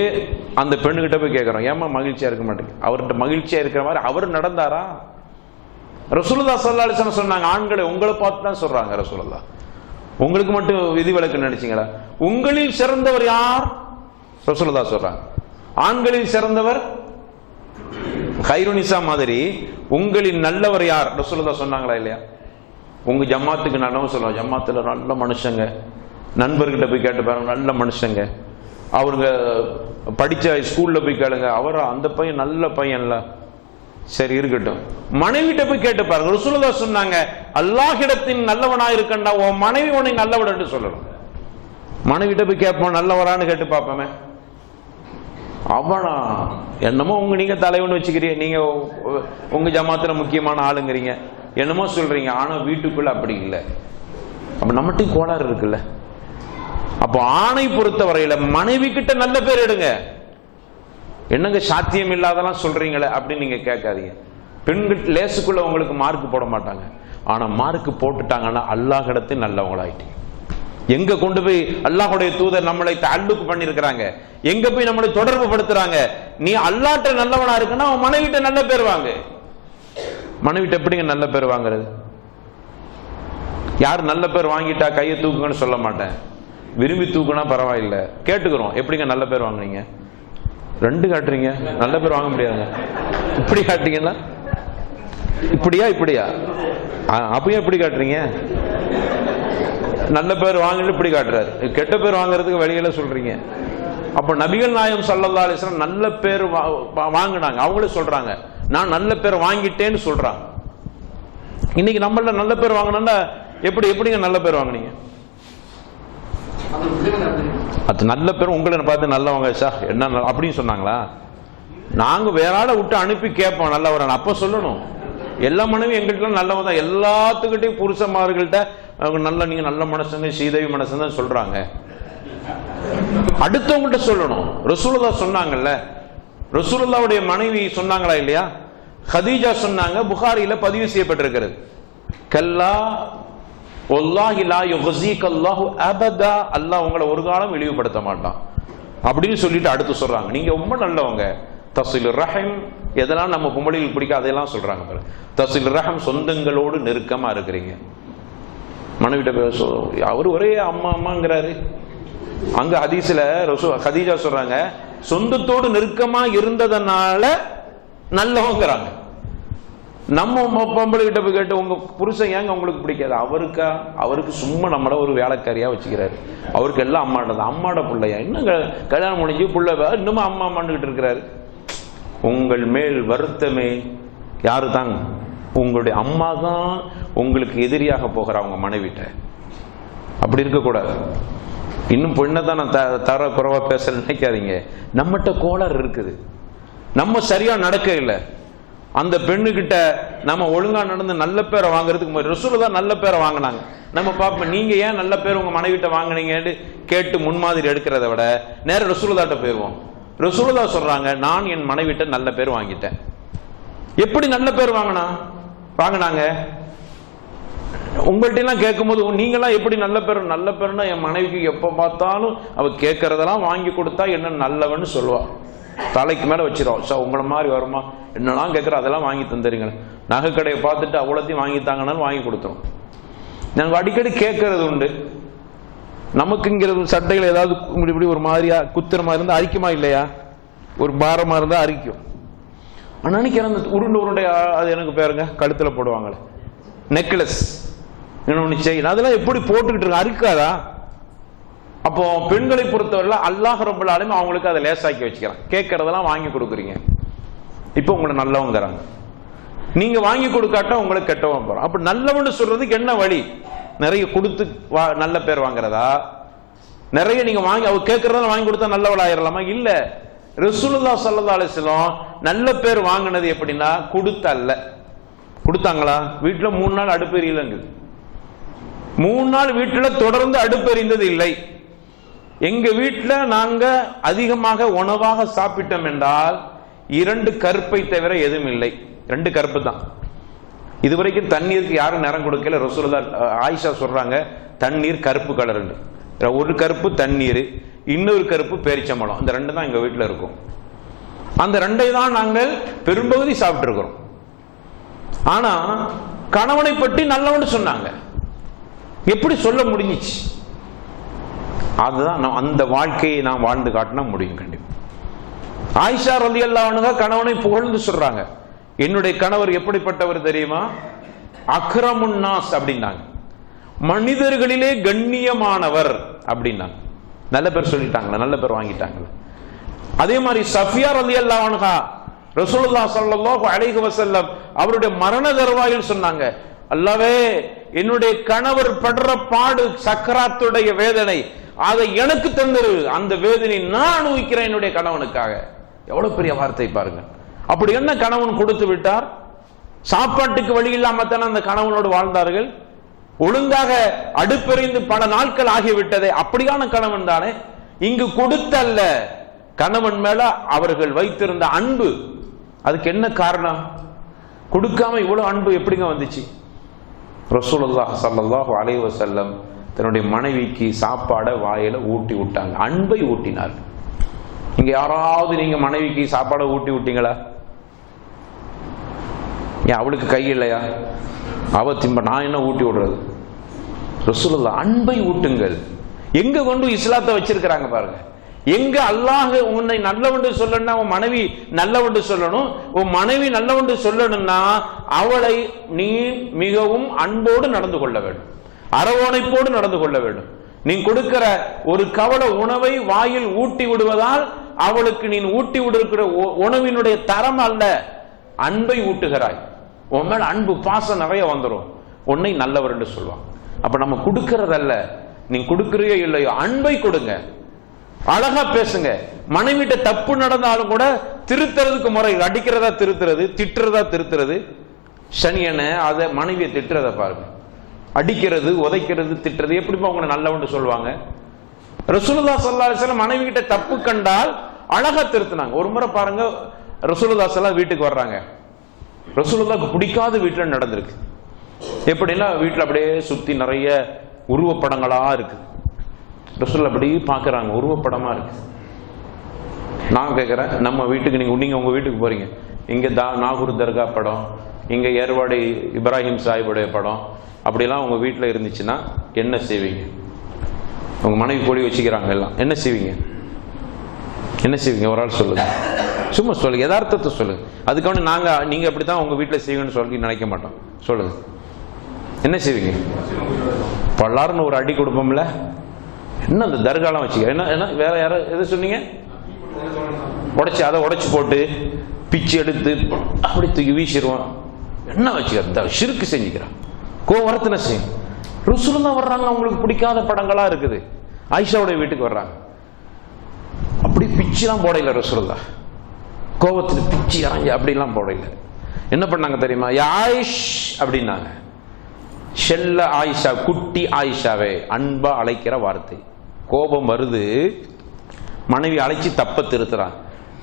அந்த பெண்ணுகிட்ட போய் கேட்கிறோம், ஏமா மகிழ்ச்சியா இருக்க மாட்டேங்க, அவர்கிட்ட மகிழ்ச்சியா இருக்கிற மாதிரி அவர் நடந்தாரா? ரசூலுல்லாஹ் ஸல்லல்லாஹு அலைஹி வஸல்லம் சொன்னாங்க, ஆண்களை உங்களை பார்த்து தான் சொல்றாங்க ரசூலுல்லாஹ், உங்களுக்கு மட்டும் விதிவிலக்கு நினைச்சீங்களா? உங்களில் சிறந்தவர் யார்? ரசூலுல்லாஹ் சொல்றாங்க. ஆண்களில் சிறந்தவர் கைரு நிசா மாதிரி உங்களின் நல்லவர் யார்? ரசூலுல்லாஹ் சொன்னாங்களா இல்லையா? உங்க ஜமாத்துக்கு நல்லவன் சொல்லுவாங்க, ஜமாத்துல நல்ல மனுஷங்க, நண்பர்கிட்ட போய் கேட்டு பாருங்க, நல்ல மனுஷங்க, அவருங்க படிச்ச ஸ்கூல்ல போய் கேளுங்க, அவரா அந்த பையன் நல்ல பையன்ல, சரி இருக்கட்டும். மனைவிட்ட போய் கேட்டு பாருங்க, ரசூலுல்லாஹ் சொன்னாங்க, அல்லாஹ்விடத்தின் நல்லவனா இருக்கண்டா உன் மனைவி உன்னை நல்லவன்னு சொல்லணும். மனைவிட்ட போய் கேட்போம், நல்லவரான்னு கேட்டு பார்ப்போமே, அவனா என்னமோ நீங்க தலைவன் வச்சுக்கிறீங்க, நீங்க உங்க ஜமாத்துல முக்கியமான ஆளுங்கிறீங்க, என்னமோ சொல்றீங்க, ஆனா வீட்டுக்குள்ள அப்படி இல்லை. அப்ப நம்மகிட்ட கோளாறு இருக்குல்ல. அப்போ ஆணை பொறுத்தவரையில மனைவி கிட்ட நல்ல பேர் எடுங்க. என்னங்க சாத்தியம் இல்லாதெல்லாம் சொல்றீங்களே அப்படின்னு நீங்க கேட்காதீங்க. பெண்கள் லேசுக்குள்ள உங்களுக்கு மார்க் போட மாட்டாங்க, ஆனா மார்க் போட்டுட்டாங்கன்னா அல்லாஹ்விடத்தில் நல்லவங்களாயிட்டீங்க. எங்க கொண்டு போய் அல்லாஹ்வுடைய தூதர் நம்மளை தஅல்லுக் பண்ணிருக்கிறாங்க, எங்க போய் நம்மளை தொடர்பு படுத்துறாங்க. நீ அல்லாஹ்ட்ட நல்லவனா இருக்குன்னா அவன் மனைவிட்ட நல்ல பேர் வாங்க. மனைவிட்ட எப்படிங்க நல்ல பேர் வாங்குறது? யார் நல்ல பேர் வாங்கிட்டா கையை தூக்குங்கன்னு சொல்ல மாட்டேன், விரும்பி தூக்குனா பரவாயில்ல, கேட்டுக்கிறோம். எப்படிங்க நல்ல பேர் வாங்குறீங்க? 2 காட்டுறீங்க, நல்ல பேர் வாங்க முடியாதுங்க. இப்படி காட்டுறீங்கன்னா இப்படியா இப்படியா, அப்பயும் எப்படி காட்டுறீங்க? நல்ல பேர் வாங்கிட்டு இப்படி காட்டுறாரு, கெட்ட பேர் வாங்குறதுக்கு வழியில சொல்றீங்க. அப்ப நபிகள் நாயகம் ஸல்லல்லாஹு அலைஹி வஸல்லம் நல்ல பேர் வாங்கினாங்க, அவங்களே சொல்றாங்க நான் நல்ல பேர் வாங்கிட்டேன்னு சொல்றாங்க. இன்னைக்கு நம்மள நல்ல பேர் வாங்கினா எப்படிங்க நல்ல பேர் வாங்கினீங்க? அது நல்ல பேர் உங்களை பார்த்து நல்லவங்க சார் என்ன அப்படின்னு சொன்னாங்களா? நாங்க வேற ஆளை விட்டு அனுப்பி கேட்போம் நல்லவரான, அப்ப சொல்லணும். எல்லா மனைவியும் எங்கிட்ட நல்லவங்க தான், எல்லாத்துக்கிட்டையும் புருஷமார்கள்ட்ட அவங்க நல்ல, நீங்க நல்ல மனசுங்க, சீதேவி மனசுன்னு தான் சொல்றாங்க. அடுத்தவங்கள்ட்ட சொல்லணும். ரசூலுல்லாஹ் சொன்னாங்கல்ல, ரசூலுல்லாஹ்வுடைய மனைவி சொன்னாங்களா இல்லையா? ஹதீஜா சொன்னாங்க, புகாரியில பதிவு செய்யப்பட்டிருக்கிறது, கல்லா வல்லாஹி லா யுக்ஸீக அல்லாஹு அபதா, அல்லாஹ் உங்களை ஒரு காலம் இழிவுபடுத்த மாட்டான் அப்படின்னு சொல்லிட்டு அடுத்து சொல்றாங்க, நீங்க ரொம்ப நல்லவங்க, தஸ்ஸில் ரஹம், எதெல்லாம் நம்ம பொம்பளைகளுக்கு பிடிக்கும் அதையெல்லாம் சொல்றாங்க பாருங்க. தஸ்ஸில் ரஹம், சொந்தங்களோடு நெருக்கமா இருக்கிறீங்க. மனைவிட்ட அவர் ஒரே அம்மா அம்மாங்கிறாரு. அங்க ஹதீஸ்ல ஹதீஜா சொல்றாங்க, சொந்தத்தோடு நெருக்கமா இருந்ததனால நல்லவங்கிறாங்க. நம்ம பொம்பளை கிட்ட போய் கேட்டு உங்க புருஷன் ஏங்க உங்களுக்கு பிடிக்காது? அவருக்கு சும்மா நம்மள ஒரு வேலைக்காரியா வச்சுக்கிறாரு. அவருக்கு எல்லாம் அம்மாட்டது. அம்மாட பிள்ளையா? இன்னும் கல்யாணம் முடிஞ்சு புள்ள இன்னும் அம்மா அம்மாண்டுகிட்டு இருக்கிறாரு. உங்கள் மேல் வருத்தமே யாரு தாங்க? உங்களுடைய அம்மா தான் உங்களுக்கு எதிரியாக போகிற அவங்க மனைவிட்ட. அப்படி இருக்கக்கூடாது. இன்னும் பொண்ணை தான் நான் தர குறைவா பேச நினைக்காதீங்க. நம்மகிட்ட கோளாறு இருக்குது. நம்ம சரியா நடக்க இல்லை. அந்த பெண்ணுகிட்ட நம்ம ஒழுங்கா நடந்து நல்ல பேரை வாங்குறதுக்கு ரசூலுல்லாஹ் தான் நல்ல பேரை வாங்கினாங்க. நம்ம பார்ப்போம், நீங்க ஏன் நல்ல பேர் உங்க மனைவிட்ட வாங்கினீங்கன்னு கேட்டு முன்மாதிரி எடுக்கிறத விட நேர ரசூலுல்லாஹ்ட்ட போயிருவோம். ரசூலுல்லாஹ் சொல்றாங்க, நான் என் மனைவிட்ட நல்ல பேர் வாங்கிட்டேன். எப்படி நல்ல பேர் வாங்கினாங்க? உங்கள்ட்ட எல்லாம் கேட்கும் போது நீங்களாம் எப்படி நல்ல பேருன்னா என் மனைவிக்கு எப்ப பார்த்தாலும் அவ கேட்கறதெல்லாம் வாங்கி கொடுத்தா என்ன நல்லவன்னு சொல்லுவா. தலைக்கு மேல வச்சிரும். உங்களை மாதிரி வருமா? என்னெல்லாம் கேட்கற அதெல்லாம் வாங்கி தந்துருங்க. நகை கடையை பார்த்துட்டு அவ்வளோத்தையும் வாங்கித்தாங்கன்னு வாங்கி கொடுத்துரும். நாங்கள் அடிக்கடி கேட்கறது உண்டு. நமக்குங்கிறது சட்டைகள் ஏதாவது இப்படி ஒரு மாதிரியா குத்திரமா இருந்தா அரிக்குமா இல்லையா? ஒரு பாரமா இருந்தா அரிக்கும். நினைக்கிறேன் உருண்டை அது எனக்கு பேருங்க கழுத்துல போடுவாங்களே நெக்லஸ், இன்னொன்னு செயின், அதெல்லாம் எப்படி போட்டுக்கிட்டு இருக்கு? அரிக்காதா? அப்போ பெண்களை பொறுத்தவரை அல்லாஹ் ரப்பல் ஆலமீன் அவங்களுக்கு அதை லேசாக்கி வச்சுக்கிறான். கேட்கறதெல்லாம் வாங்கி கொடுக்குறீங்க, இப்போ உங்களை நல்லவங்கிறாங்க. நீங்க வாங்கி கொடுக்காட்டா உங்களுக்கு கெட்டவன் போறோம். அப்ப நல்லவன்னு சொல்றதுக்கு என்ன வழி? நிறைய கொடுத்து நல்ல பேர் வாங்குறதா? நிறைய நீங்க வாங்கி அவ கேட்கறதெல்லாம் வாங்கி கொடுத்தா நல்லவள் ஆயிரலாமா? இல்ல. ரசூலுல்லாஹ் ஸல்லல்லாஹு அலைஹி வஸல்லம் நல்ல பேர் வாங்கினது எப்படின்னா கொடுத்தல்ல. கொடுத்தாங்களா? வீட்டுல 3 நாள் அடுப்பு எரியலங்க. 3 நாள் வீட்டுல தொடர்ந்து அடுப்பு எரிந்தது இல்லை. எங்க வீட்டுல நாங்க அதிகமாக உணவாக சாப்பிட்டோம் என்றால் 2 கருப்பை தவிர எதுவும் இல்லை. 2 கருப்பு தான். இதுவரைக்கும் தண்ணீருக்கு யாரும் நேரம் கொடுக்கல. ரசூலுல்லாஹ் ஆயிஷா சொல்றாங்க, தண்ணீர் கருப்பு கலர். ஒரு கருப்பு தண்ணீர், இன்னொரு கருப்பு பேரிச்சம்பழம். இந்த 2 தான் எங்க வீட்டுல இருக்கும். அந்த 2ஐ தான் நாங்கள் பெரும்பகுதி சாப்பிட்டு இருக்கிறோம். ஆனா கணவனை பற்றி நல்லவன்னு சொன்னாங்க. எப்படி சொல்ல முடிஞ்சிச்சு? அதுதான் அந்த வாழ்க்கையை நாம் வாழ்ந்து காட்டினா முடியும். கண்டிப்பா ஆயிஷா ரலியல்லாஹு அன்ஹா கணவனை புகழ்ந்து சொல்றாங்க, என்னுடைய கணவர் எப்படிப்பட்டவர் தெரியுமா? அக்ரமுன் நாஸ் அப்படின்னாங்க. மனிதர்களிலே கண்ணியமானவர் அப்படின்னாங்க. நல்ல பேர் சொல்லிட்டாங்களா? நல்ல பேர் வாங்கிட்டாங்களா? அதே மாதிரி சஃபியா ரலியல்லாஹு அன்ஹா ரசூலுல்லாஹ் ஸல்லல்லாஹு அலைஹி வஸல்லம் அவருடைய மரண தருவாயில் சொன்னாங்க, அல்லாஹ்வே என்னுடைய கணவர் படுற பாடு சக்கராத்துடைய வேதனை அதை எனக்கு தந்துரு, அந்த வேதனை நான் அனுபவிக்கிறேன் என்னுடைய கணவனுக்காக. எவ்வளவு பெரிய வார்த்தை பாருங்க. அப்படி என்ன கணவன் கொடுத்து விட்டார்? சாப்பாட்டுக்கு வழி இல்லாமத்தான அந்த கணவனோடு வாழ்ந்தார்கள். ஒழுங்காக அடுப்பெறிந்து பல நாட்கள் ஆகிவிட்டதே. அப்படியான கணவன் தானே. இங்கு கொடுத்தல்ல, கணவன் மேல அவர்கள் வைத்திருந்த அன்பு. அதுக்கு என்ன காரணம்? கொடுக்காம இவ்வளவு அன்பு எப்படிங்க வந்துச்சு? ரசூலுல்லாஹ் ஸல்லல்லாஹு அலைஹி வஸல்லம் தன்னுடைய மனைவிக்கு சாப்பாட வாயில ஊட்டி விட்டாங்க. அன்பை ஊட்டினார். இங்க யாராவது நீங்க மனைவிக்கு சாப்பாட ஊட்டி விட்டீங்களா? ஏன் அவளுக்கு கை இல்லையா? அவ திம்ப, நான் என்ன ஊட்டி விடுறது? ரசூலுல்லாஹ் அன்பை ஊட்டுங்கள். எங்க கொண்டு இஸ்லாத்தை வச்சிருக்கிறாங்க பாருங்க. எங்க அல்லாஹ் உன்னை நல்லவண்டு சொல்லணும்னா உன் மனைவி நல்லவண்டு சொல்லணும். உன் மனைவி நல்லவண்டு சொல்லணும்னா அவளை நீ மிகவும் அன்போடு நடந்து கொள்ள வேண்டும், அரவணைப்போடு நடந்து கொள்ள வேண்டும். நீ கொடுக்கிற ஒரு கவள உணவை வாயில் ஊட்டி விடுவதால் அவளுக்கு நீ ஊட்டி விடுக்கிற உணவினுடைய தரம் அல்ல, அன்பை ஊட்டுகிறாய். உன் மேல அன்பு பாசம் நிறைய வந்துடும், உன்னை நல்லவர் என்று சொல்லுவான். அப்ப நம்ம கொடுக்கறதல்ல, நீ கொடுக்கிறியோ இல்லையோ அன்பை கொடுங்க, அழகா பேசுங்க. மனைவிட்ட தப்பு நடந்தாலும் கூட திருத்துறதுக்கு முறை, அடிக்கிறதா திருத்துறது, திட்டுறதா திருத்துறது. சனியன அதை மனைவியை திட்டுறத பாருங்க. அடிக்கிறது, உதைக்கிறது, திட்டுறது. எப்படிப்பா உங்களை நல்லவன்னு சொல்லுவாங்க? ரசூலுல்லாஹ் ஸல்லல்லாஹு அலைஹி வஸல்லம் மனைவி கிட்ட தப்பு கண்டால் அழகா திருத்தினாங்க. ஒரு முறை பாருங்க, ரசூலுல்லாஹ் ஸல்லல்லாஹு வீட்டுக்கு வர்றாங்க. ரசூலுல்லாஹ்க்கு பிடிக்காத வீட்டுல நடந்திருக்கு. எப்படின்னா வீட்டுல அப்படியே சுத்தி நிறைய உருவப்படங்களா இருக்கு. ரசூலுல்லாஹ் அப்படி பாக்குறாங்க, உருவப்படமா இருக்கு. நான் கேட்கிறேன், நம்ம வீட்டுக்கு நீங்க உங்க வீட்டுக்கு போறீங்க, இங்க நாகூர் தர்கா படம், இங்க ஏர்வாடி இப்ராஹிம் சாஹிபுடைய படம் அப்படிலாம் உங்க வீட்டுல இருந்துச்சுன்னா என்ன செய்வீங்க? உங்க மனைவி கொடி வச்சுக்கிறாங்க எல்லாம், என்ன செய்வீங்க? என்ன செய்வீங்க? ஒரு ஆள் சொல்லுங்க. சும்மா சொல்லுங்க, யதார்த்தத்தை சொல்லுங்க. அதுக்காக நீங்க அப்படித்தான் உங்க வீட்டில் செய்வீங்கன்னு சொல்லி நினைக்க மாட்டோம். சொல்லுங்க, என்ன செய்வீங்க? பல்லாருன்னு ஒரு அடி கொடுப்போம்ல. என்ன அந்த தர்காலாம் வச்சுக்க, என்ன வேற யாரும் எது சொன்னீங்க? உடைச்சு அதை உடைச்சு போட்டு பிச்சு எடுத்து அப்படி தூக்கி வீசிடுவோம். என்ன வச்சுக்க, ஷிர்க் செஞ்சுக்கிறான். கோவரத்தின செய்யும். ரசூலுல்லாஹ் வர்றாங்க, அவங்களுக்கு பிடிக்காத படங்களா இருக்குது. ஆயிஷாவுடைய வீட்டுக்கு வர்றாங்க, அப்படி பிச்சுலாம் போடையில. ரசூலுல்லாஹ் கோவத்தில் பிச்சு இறங்கி அப்படிலாம் போடையில. என்ன பண்ணாங்க தெரியுமா? ஆயிஷ் அப்படின்னாங்க. செல்ல ஆயிஷா, குட்டி ஆயிஷாவே, அன்பா அழைக்கிற வார்த்தை. கோபம் வருது, மனைவி அழைச்சி தப்ப திருத்துறான்.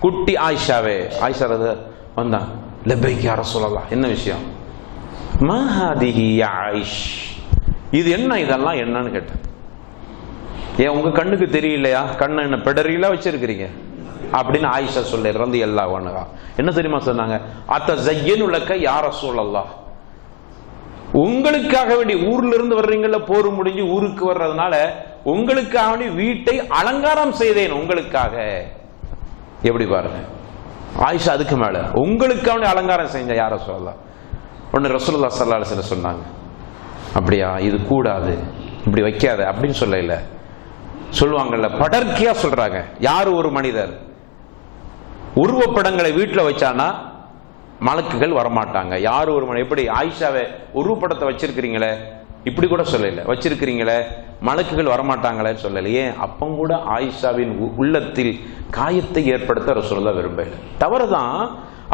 குட்டி ஆயிஷாவே, ஆயிஷா வந்தான். லப்பைக் யா ரசூலல்லாஹ், என்ன விஷயம்? மா ஹாதிஹி யா ஆயிஷ், இது என்ன, இதெல்லாம் என்னன்னு கேட்டேன். ஏன் உங்க கண்ணுக்கு தெரியலையா? கண்ணை என்ன பெடரியில வச்சிருக்கிறீங்க அப்படின்னு ஆயிஷா சொல்ல ரலியல்லாஹு அன்ஹா. என்ன தெரியுமா சொன்னாங்க? அத்தஸய்யனு லக யா ரசூலல்லாஹ், உங்களுக்காக வேண்டி ஊர்ல இருந்து வர்றீங்கல்ல, போர் முடிஞ்சு ஊருக்கு வர்றதுனால உங்களுக்காக வேண்டி வீட்டை அலங்காரம் செய்தேன் உங்களுக்காக. எப்படி பாருங்க ஆயிஷா, அதுக்கு மேல உங்களுக்காக வேண்டி அலங்காரம் செஞ்ச யா ரசூலல்லாஹ். உடனே ரசூலுல்லாஹ் ஸல்லல்லாஹு அலைஹி வஸல்லம் சொன்னாங்க, அப்படியா, இது கூடாது, இப்படி வைக்காத அப்படின்னு சொல்லல. சொல்லுவாங்கல்ல, படர்க்கியா சொல்றாங்க. யாரு ஒரு மனிதர் உருவப்படங்களை வீட்டில் வச்சானா மலக்குகள் வரமாட்டாங்க. யாரு ஒரு மனிதர், எப்படி ஆயிஷாவை உருவப்படத்தை வச்சிருக்கிறீங்களே, இப்படி கூட சொல்லல, வச்சிருக்கிறீங்களே மலக்குகள் வரமாட்டாங்களேன்னு சொல்லல. ஏன்? அப்போ கூட ஆயிஷாவின் உள்ளத்தில் காயத்தை ஏற்படுத்த ரசூலுல்லாஹ் விரும்பல. தவறுதான்.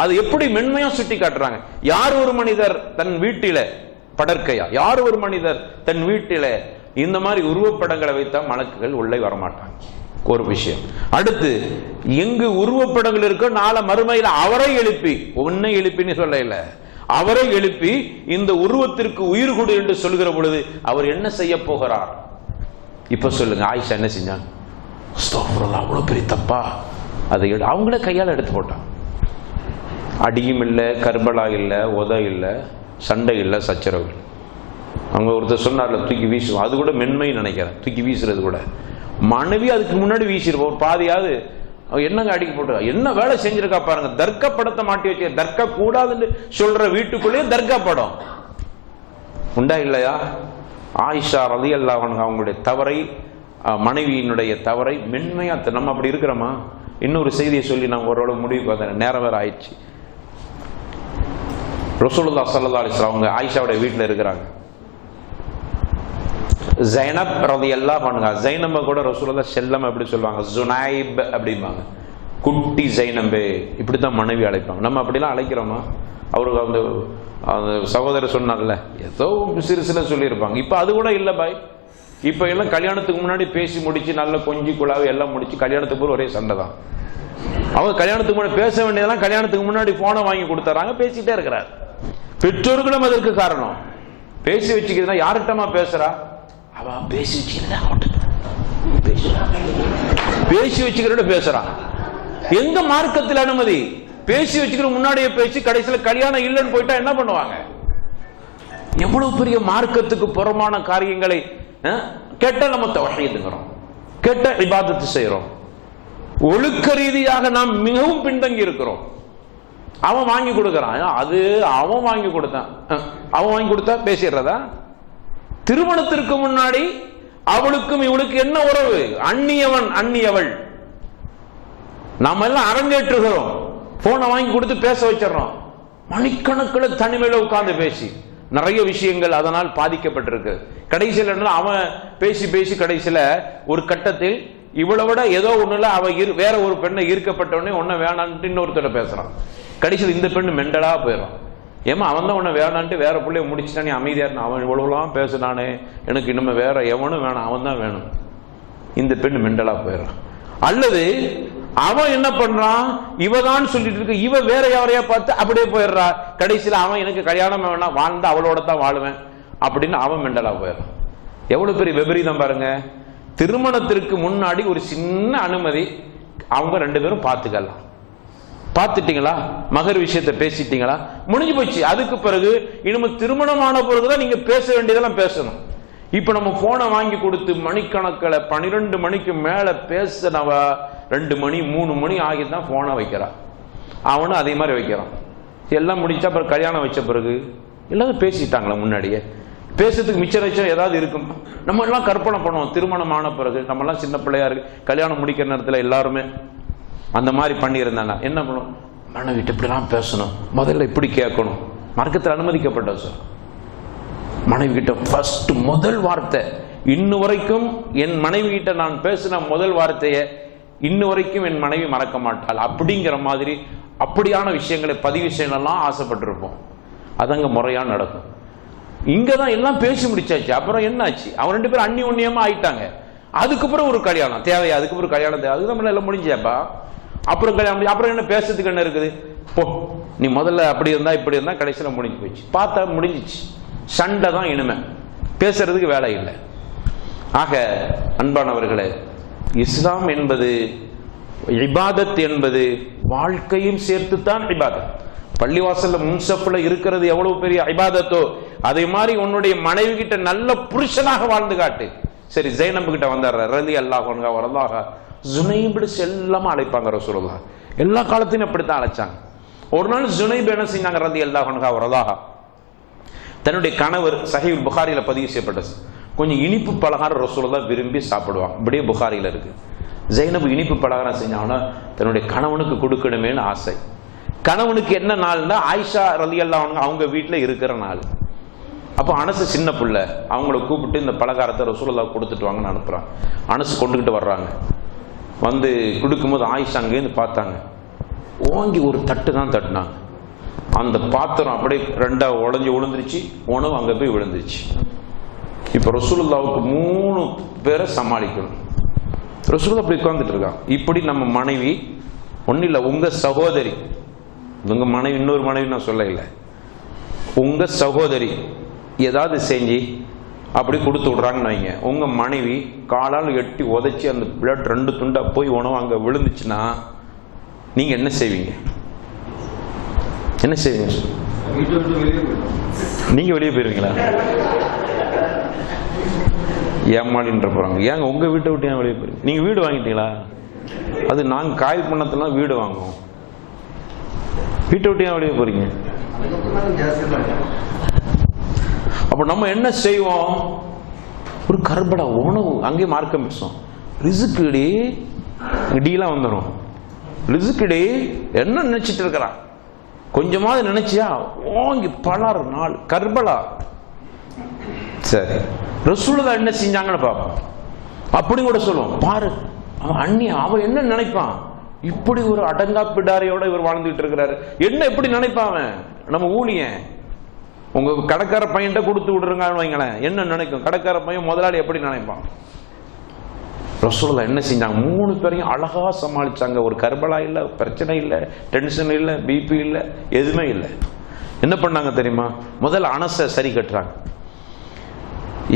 அது எப்படி மென்மையா சுட்டி காட்டுறாங்க. யார் ஒரு மனிதர் தன் வீட்டில படற்கையா, யார் ஒரு மனிதர் தன் வீட்டில இந்த மாதிரி உருவப்படங்களை வைத்தா மலக்குகள் உள்ளே வரமாட்டாங்க. ஒரு விஷயம். அடுத்து, எங்கு உருவப்படங்கள் இருக்கோ நாளை மறுமையில் அவரை எழுப்பி, உன்னை எழுப்பின்னு சொல்ல இல்ல, அவரை எழுப்பி இந்த உருவத்திற்கு உயிர் கொடு என்று சொல்கிற பொழுது அவர் என்ன செய்ய போகிறார்? இப்ப சொல்லுங்க, ஆயிஷா என்ன செஞ்சாங்க? அஸ்தக்ஃபிருல்லாஹ், அவ்வளவு பெரிய தப்பா? அதை அவங்களே கையால் எடுத்து போட்டான். அடியும் இல்லை, கர்பலா இல்லை, உத இல்லை, சண்டை இல்லை, சச்சரவு. அவங்க ஒருத்தர் சொன்னார்ல, தூக்கி வீசுவோம். அது கூட மென்மை நினைக்கிறேன், தூக்கி வீசுறது கூட. மனைவி அதுக்கு முன்னாடி வீசிருப்போம். ஒரு பாதியாவது என்னங்க அடிக்க போட்டு என்ன வேலை செஞ்சிருக்கா பாருங்க. தர்கா படத்தை மாட்டி வச்சு, தர்கா கூடாதுன்னு சொல்ற வீட்டுக்குள்ளேயே தர்கா படம் உண்டா இல்லையா? ஆயிஷா ரலியல்லாஹு அன்ஹா அவங்களுடைய தவறை, மனைவியினுடைய தவறை மென்மையா, நம்ம அப்படி இருக்கிறோமா? இன்னொரு செய்தியை சொல்லி நான் ஓரளவு முடிவு பார்த்தேன், நேரம் வேற ஆயிடுச்சு. ரசூலுல்லாஹ் ஸல்லல்லாஹு அலைஹி வஸல்லம் அவங்க ஆயிஷாவுடைய வீட்டில் இருக்கிறாங்க. ஜைனப் ரலியல்லாஹு அன்ஹா, ஜைனப கூட ரசூலுல்லாஹ் செல்லம் அப்படி சொல்லுவாங்க, ஜுனைப் அப்படிம்பாங்க. குட்டி ஜைனபே, இப்படித்தான் மனைவி அழைப்பாங்க. நம்ம அப்படிலாம் அழைக்கிறோமா? அவருக்கு அந்த சகோதரர் சொன்னார்ல, ஏதோ சிறு சில சொல்லியிருப்பாங்க. இப்போ அது கூட இல்லை பாய். இப்போ எல்லாம் கல்யாணத்துக்கு முன்னாடி பேசி முடிச்சு நல்ல கொஞ்சி குழாவி எல்லாம் முடிச்சு கல்யாணத்துக்கு போய் ஒரே சண்டை தான். அவங்க கல்யாணத்துக்கு முன்னாடி பேச வேண்டியதெல்லாம் கல்யாணத்துக்கு முன்னாடி போனை வாங்கி கொடுத்துறாங்க, பேசிட்டே இருக்கிறார். பெற்றோர்களும் அதற்கு காரணம். பேசி வச்சுக்கிறதா, யார்கிட்டமா பேசுறா? அவ பேசி வச்சுக்கிறோட பேசுறான். எங்க மார்க்கத்தில் அனுமதி? பேசி வச்சுக்கிற முன்னாடியே பேசி கடைசியில் கல்யாணம் இல்லைன்னு போயிட்டா என்ன பண்ணுவாங்க? எவ்வளவு பெரிய மார்க்கத்துக்கு புறமான காரியங்களை கேட்ட நம்ம தௌஹீதுங்கிறோம், கேட்ட இபாதத்து செய்யறோம். ஒழுக்க ரீதியாக நாம் மிகவும் பின்தங்கி இருக்கிறோம். அவன் வாங்கி கொடுக்கறான், அது அவன் வாங்கி கொடுத்தான், அவன் வாங்கி கொடுத்தா பேசிடுறதா? திருமணத்திற்கு முன்னாடி அவளுக்கும் இவளுக்கு என்ன உறவு? அந்நியவன் அந்நியவள். நாம எல்லாம் அரங்கேற்றுகிறோம், போனை வாங்கி கொடுத்து பேச வச்சிடறோம். மணிக்கணக்கில் தனிமையில உட்கார்ந்து பேசி நிறைய விஷயங்கள் அதனால் பாதிக்கப்பட்டிருக்கு. கடைசியில் அவன் பேசி பேசி கடைசியில ஒரு கட்டத்தில் இவளை விட ஏதோ ஒண்ணுல அவ வேற ஒரு பெண்ணை ஈர்க்கப்பட்டவனே ஒன்ன வேணான்ட்டு இன்னொருத்தர பேசுறான். கடைசியில் இந்த பெண்ணு மெண்டலா போயிடும். ஏமா அவன் தான் உன்னை வேணான்ட்டு வேற பிள்ளைய முடிச்சுட்டானே, அமைதியா இருந்தான். அவன் இவ்வளவுலாம் பேசினானே, எனக்கு இன்னும் வேற எவனும் வேணாம், அவன் தான் வேணும். இந்த பெண்ணு மெண்டலா போயிடறான். அல்லது அவன் என்ன பண்றான், இவதான் சொல்லிட்டு இருக்கு, இவ வேற யாரையா பார்த்து அப்படியே போயிடுறா. கடைசியில் அவன் எனக்கு கல்யாணம் வேணாம், வாழ்ந்தா அவளோட தான் வாழுவேன் அப்படின்னு அவன் மெண்டலா போயிடறான். எவ்வளவு பெரிய விபரீதம் பாருங்க. திருமணத்திற்கு முன்னாடி ஒரு சின்ன அனுமதி, அவங்க ரெண்டு பேரும் பார்த்துக்கலாம். பார்த்துட்டீங்களா, மகர் விஷயத்தை பேசிட்டீங்களா, முடிஞ்சு போச்சு. அதுக்கு பிறகு இனிமே திருமணமான பிறகுதான் நீங்க பேச வேண்டியதெல்லாம் பேசணும். இப்ப நம்ம போனை வாங்கி கொடுத்து மணிக்கணக்கில் 12 மணிக்கு மேல பேசினவ 2 மணி 3 மணி ஆகிதான் போனை வைக்கிறா. அவனும் அதே மாதிரி வைக்கிறான். எல்லாம் முடிச்சா அப்புறம் கல்யாணம் வச்ச பிறகு எல்லாரும் பேசிட்டாங்களா, முன்னாடியே பேசுறதுக்கு மிச்சம் வச்சா ஏதாவது இருக்கும். நம்ம எல்லாம் கற்பனை பண்ணுவோம், திருமணம் ஆன பிறகு நம்ம எல்லாம் சின்ன பிள்ளையா இருக்கு, கல்யாணம் முடிக்கிற நேரத்தில் எல்லாருமே அந்த மாதிரி பண்ணியிருந்தாங்க. என்ன பண்ணும், மனைவிட்டு இப்படிலாம் பேசணும், முதல்ல இப்படி கேட்கணும். மார்க்கத்தில் அனுமதிக்கப்பட்ட சார். மனைவி கிட்ட ஃபர்ஸ்ட் முதல் வார்த்தை, இன்னும் வரைக்கும் என் மனைவி கிட்ட நான் பேசின முதல் வார்த்தையை இன்னும் வரைக்கும் என் மனைவி மறக்க மாட்டாள் அப்படிங்கிற மாதிரி அப்படியான விஷயங்களை பதிவு செய்யலாம் ஆசைப்பட்டிருப்போம். அதங்க முறையா நடக்கும். இங்கதான் எல்லாம் பேசி முடிச்சாச்சு. அப்புறம் என்ன ஆச்சு, அவன் 2 பேரும் அந்நியோன்யமா ஆயிட்டாங்க. அதுக்கப்புறம் ஒரு கல்யாணம் தேவையா, அதுக்கப்புறம் கல்யாணம் தேவை, அதுக்கு நம்ம எல்லாம் முடிஞ்சாப்பா. அப்புறம் கல்யாணம், அப்புறம் என்ன பேசுறதுக்கு என்ன இருக்குது, போ நீ முதல்ல அப்படி இருந்தா இப்படி இருந்தா, கடைசியில் முடிஞ்சு போச்சு. பார்த்தா முடிஞ்சிச்சு, சண்டை தான் இனிமே, பேசுறதுக்கு வேலை இல்லை. ஆக அன்பானவர்களே, இஸ்லாம் என்பது இபாதத் என்பது வாழ்க்கையும் சேர்த்துத்தான் இபாதத். பள்ளிவாசல்ல முன்சப்ல இருக்கிறது எவ்வளவு பெரிய இபாதத்தோ அதே மாதிரி உன்னுடைய மனைவி கிட்ட நல்ல புருஷனாக வாழ்ந்து காட்டு. சரி, ஜைனப் கிட்ட வந்தார் ரலியல்லாஹு அன்ஹா வரலாக, ஜுனைப் செல்லமா அழைப்பாங்க ரசூலுல்லாஹ். எல்லா காலத்திலும் அப்படித்தான் அழைச்சாங்க. ஒரு நாள் ஜுனைப் என்ன செஞ்சாங்க ரலியல்லாஹு அன்ஹா வரலாக, தன்னுடைய கணவர் சஹீஹ் புகாரியில பதிவு செய்யப்பட்டது, கொஞ்சம் இனிப்பு பலகாரம் ரசூலுல்லாஹ் விரும்பி சாப்பிடுவாங்க. இப்படியே புகாரியில இருக்கு. ஜைனப் இனிப்பு பலகாரம் செஞ்சாங்கன்னா தன்னுடைய கணவனுக்கு கொடுக்கணுமேனு ஆசை. கணவனுக்கு என்ன நாள்னா ஆயிஷா ரலியல்லாஹு அன்ஹா அவங்க வீட்டில் இருக்கிற நாள். அப்போ அனசு சின்ன பிள்ளை, அவங்கள கூப்பிட்டு இந்த பலகாரத்தை ரசூலுல்லாஹ் கொடுத்துட்டு வாங்கன்னு அனுப்புறாங்க. அனசு கொண்டுகிட்டு வர்றாங்க. வந்து கொடுக்கும்போது ஆயிஷா அங்கேருந்து பார்த்தாங்க, ஓங்கி ஒரு தட்டு தான் தட்டினாங்க. அந்த பாத்திரம் அப்படியே 2 உடஞ்சி விழுந்துருச்சு, உணவு அங்கே போய் விழுந்துருச்சு. இப்போ ரசூலுல்லாஹ்வுக்கு 3 பேரை சமாளிக்கணும். ரசூலுல்லாஹ் அப்படி உட்கார்ந்துட்டு இருக்காங்க. இப்படி நம்ம மனைவி ஒன்றும் இல்லை, உங்க சகோதரி, உங்க மனைவி இன்னொரு மனைவி நான் சொல்ல இல்லை, உங்க சகோதரி ஏதாவது செஞ்சு அப்படி கொடுத்து விடுறாங்கன்னு வைங்க, உங்க மனைவி காலால் எட்டி உதைச்சி அந்த பிளட் 2 துண்டா போய் உணவு அங்கே விழுந்துச்சுன்னா நீங்க என்ன செய்வீங்க? என்ன செய்வீங்க? நீங்க வெளியே போயிருவீங்களா? ஏமாளின்ற போறாங்க. ஏங்க உங்க வீட்டை விட்டு ஏன் வெளியே போயிருங்க? நீங்க வீடு வாங்கிட்டீங்களா? அது நாங்க காய் பண்ணத்துலாம் வீடு வாங்குவோம். வீட்டை விட்டு ஏன் வெளியே போறீங்க? அப்ப நம்ம என்ன செய்வோம்? ஒரு கர்படா உணவு அங்கே மார்க்கம் பேசும், ரிசுக்குடி டீலாம் வந்துடும். ரிசுக்குடி என்ன நினைச்சிட்டு இருக்கிறான், கொஞ்சமாவது நினைச்சியா ஓங்கி பலர் நாள் கர்பலா. சரி, ரசூலுல்லாஹ் என்ன செஞ்சாங்கன்னு பார்ப்போம். அப்படி கூட சொல்லுவோம், பாரு அவன் அண்ணி அவன் என்ன நினைப்பான், இப்படி ஒரு அடங்கா பிடாரையோட இவர் வாழ்ந்துட்டு இருக்கிறாரு, என்ன எப்படி நினைப்பான் நம்ம ஊழியன். உங்க கடைக்கார பையன்கிட்ட கொடுத்து விடுறீங்கன்னு வைங்களேன், என்ன நினைக்கும் கடைக்கார பையன், முதலாளி எப்படி நினைப்பான். ரசூலுல்லாஹ் என்ன செஞ்சாங்க, 3 பேரையும் அழகா சமாளிச்சாங்க. ஒரு கர்பலா இல்லை, பிரச்சனை இல்லை, டென்ஷன் இல்லை, பிபி இல்லை, எதுவுமே இல்லை. என்ன பண்ணாங்க தெரியுமா? முதல்ல அனஸை சரி கட்டுறாங்க.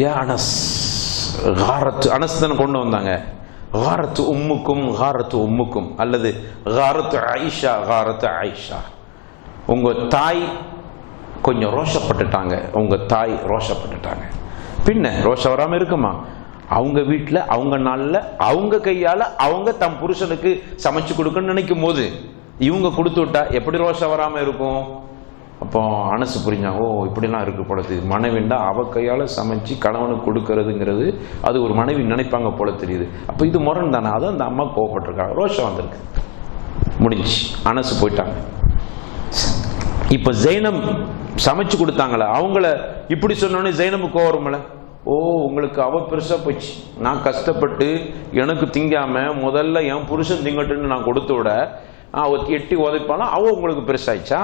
ஏ அனஸ், அனஸ் தானே கொண்டு வந்தாங்க. காரத்து உம்முக்கும் காரத்து உம்முக்கும், அல்லது காரத்து ஆயிஷா காரத்து ஆயிஷா. உங்க தாய் கொஞ்சம் ரோஷப்பட்டுட்டாங்க, உங்க தாய் ரோஷப்பட்டுட்டாங்க. பின்ன ரோஷம் வராம இருக்குமா? அவங்க வீட்டில் அவங்க நாளில் அவங்க கையால் அவங்க தம் புருஷனுக்கு சமைச்சு கொடுக்கணும்னு நினைக்கும் போது இவங்க கொடுத்து விட்டா எப்படி ரோஷம் வராமல் இருக்கும்? அப்போ அனசு புரிஞ்சாங்க, ஓ இப்படிலாம் இருக்கு போலது, மனைவிண்டா அவ கையால் சமைச்சு கணவனுக்கு கொடுக்கறதுங்கிறது அது ஒரு மனைவி நினைப்பாங்க போல தெரியுது. அப்போ இது முரண் தானே, அதான் அந்த அம்மா கோவப்பட்டிருக்காங்க, ரோஷம் வந்திருக்கு. முடிஞ்சு அனசு போயிட்டாங்க. இப்போ ஜைனப் சமைச்சு கொடுத்தாங்களே, அவங்கள இப்படி சொன்னோன்னே ஜைனபு கோவரும்ல, ஓ உங்களுக்கு அவ பெருசா போச்சு, நான் கஷ்டப்பட்டு எனக்கு திங்காம முதல்ல என் புருஷன் திங்கட்டுன்னு நான் கொடுத்து விட எட்டி உதைப்பானா அவ உங்களுக்கு பெருசாயிச்சா?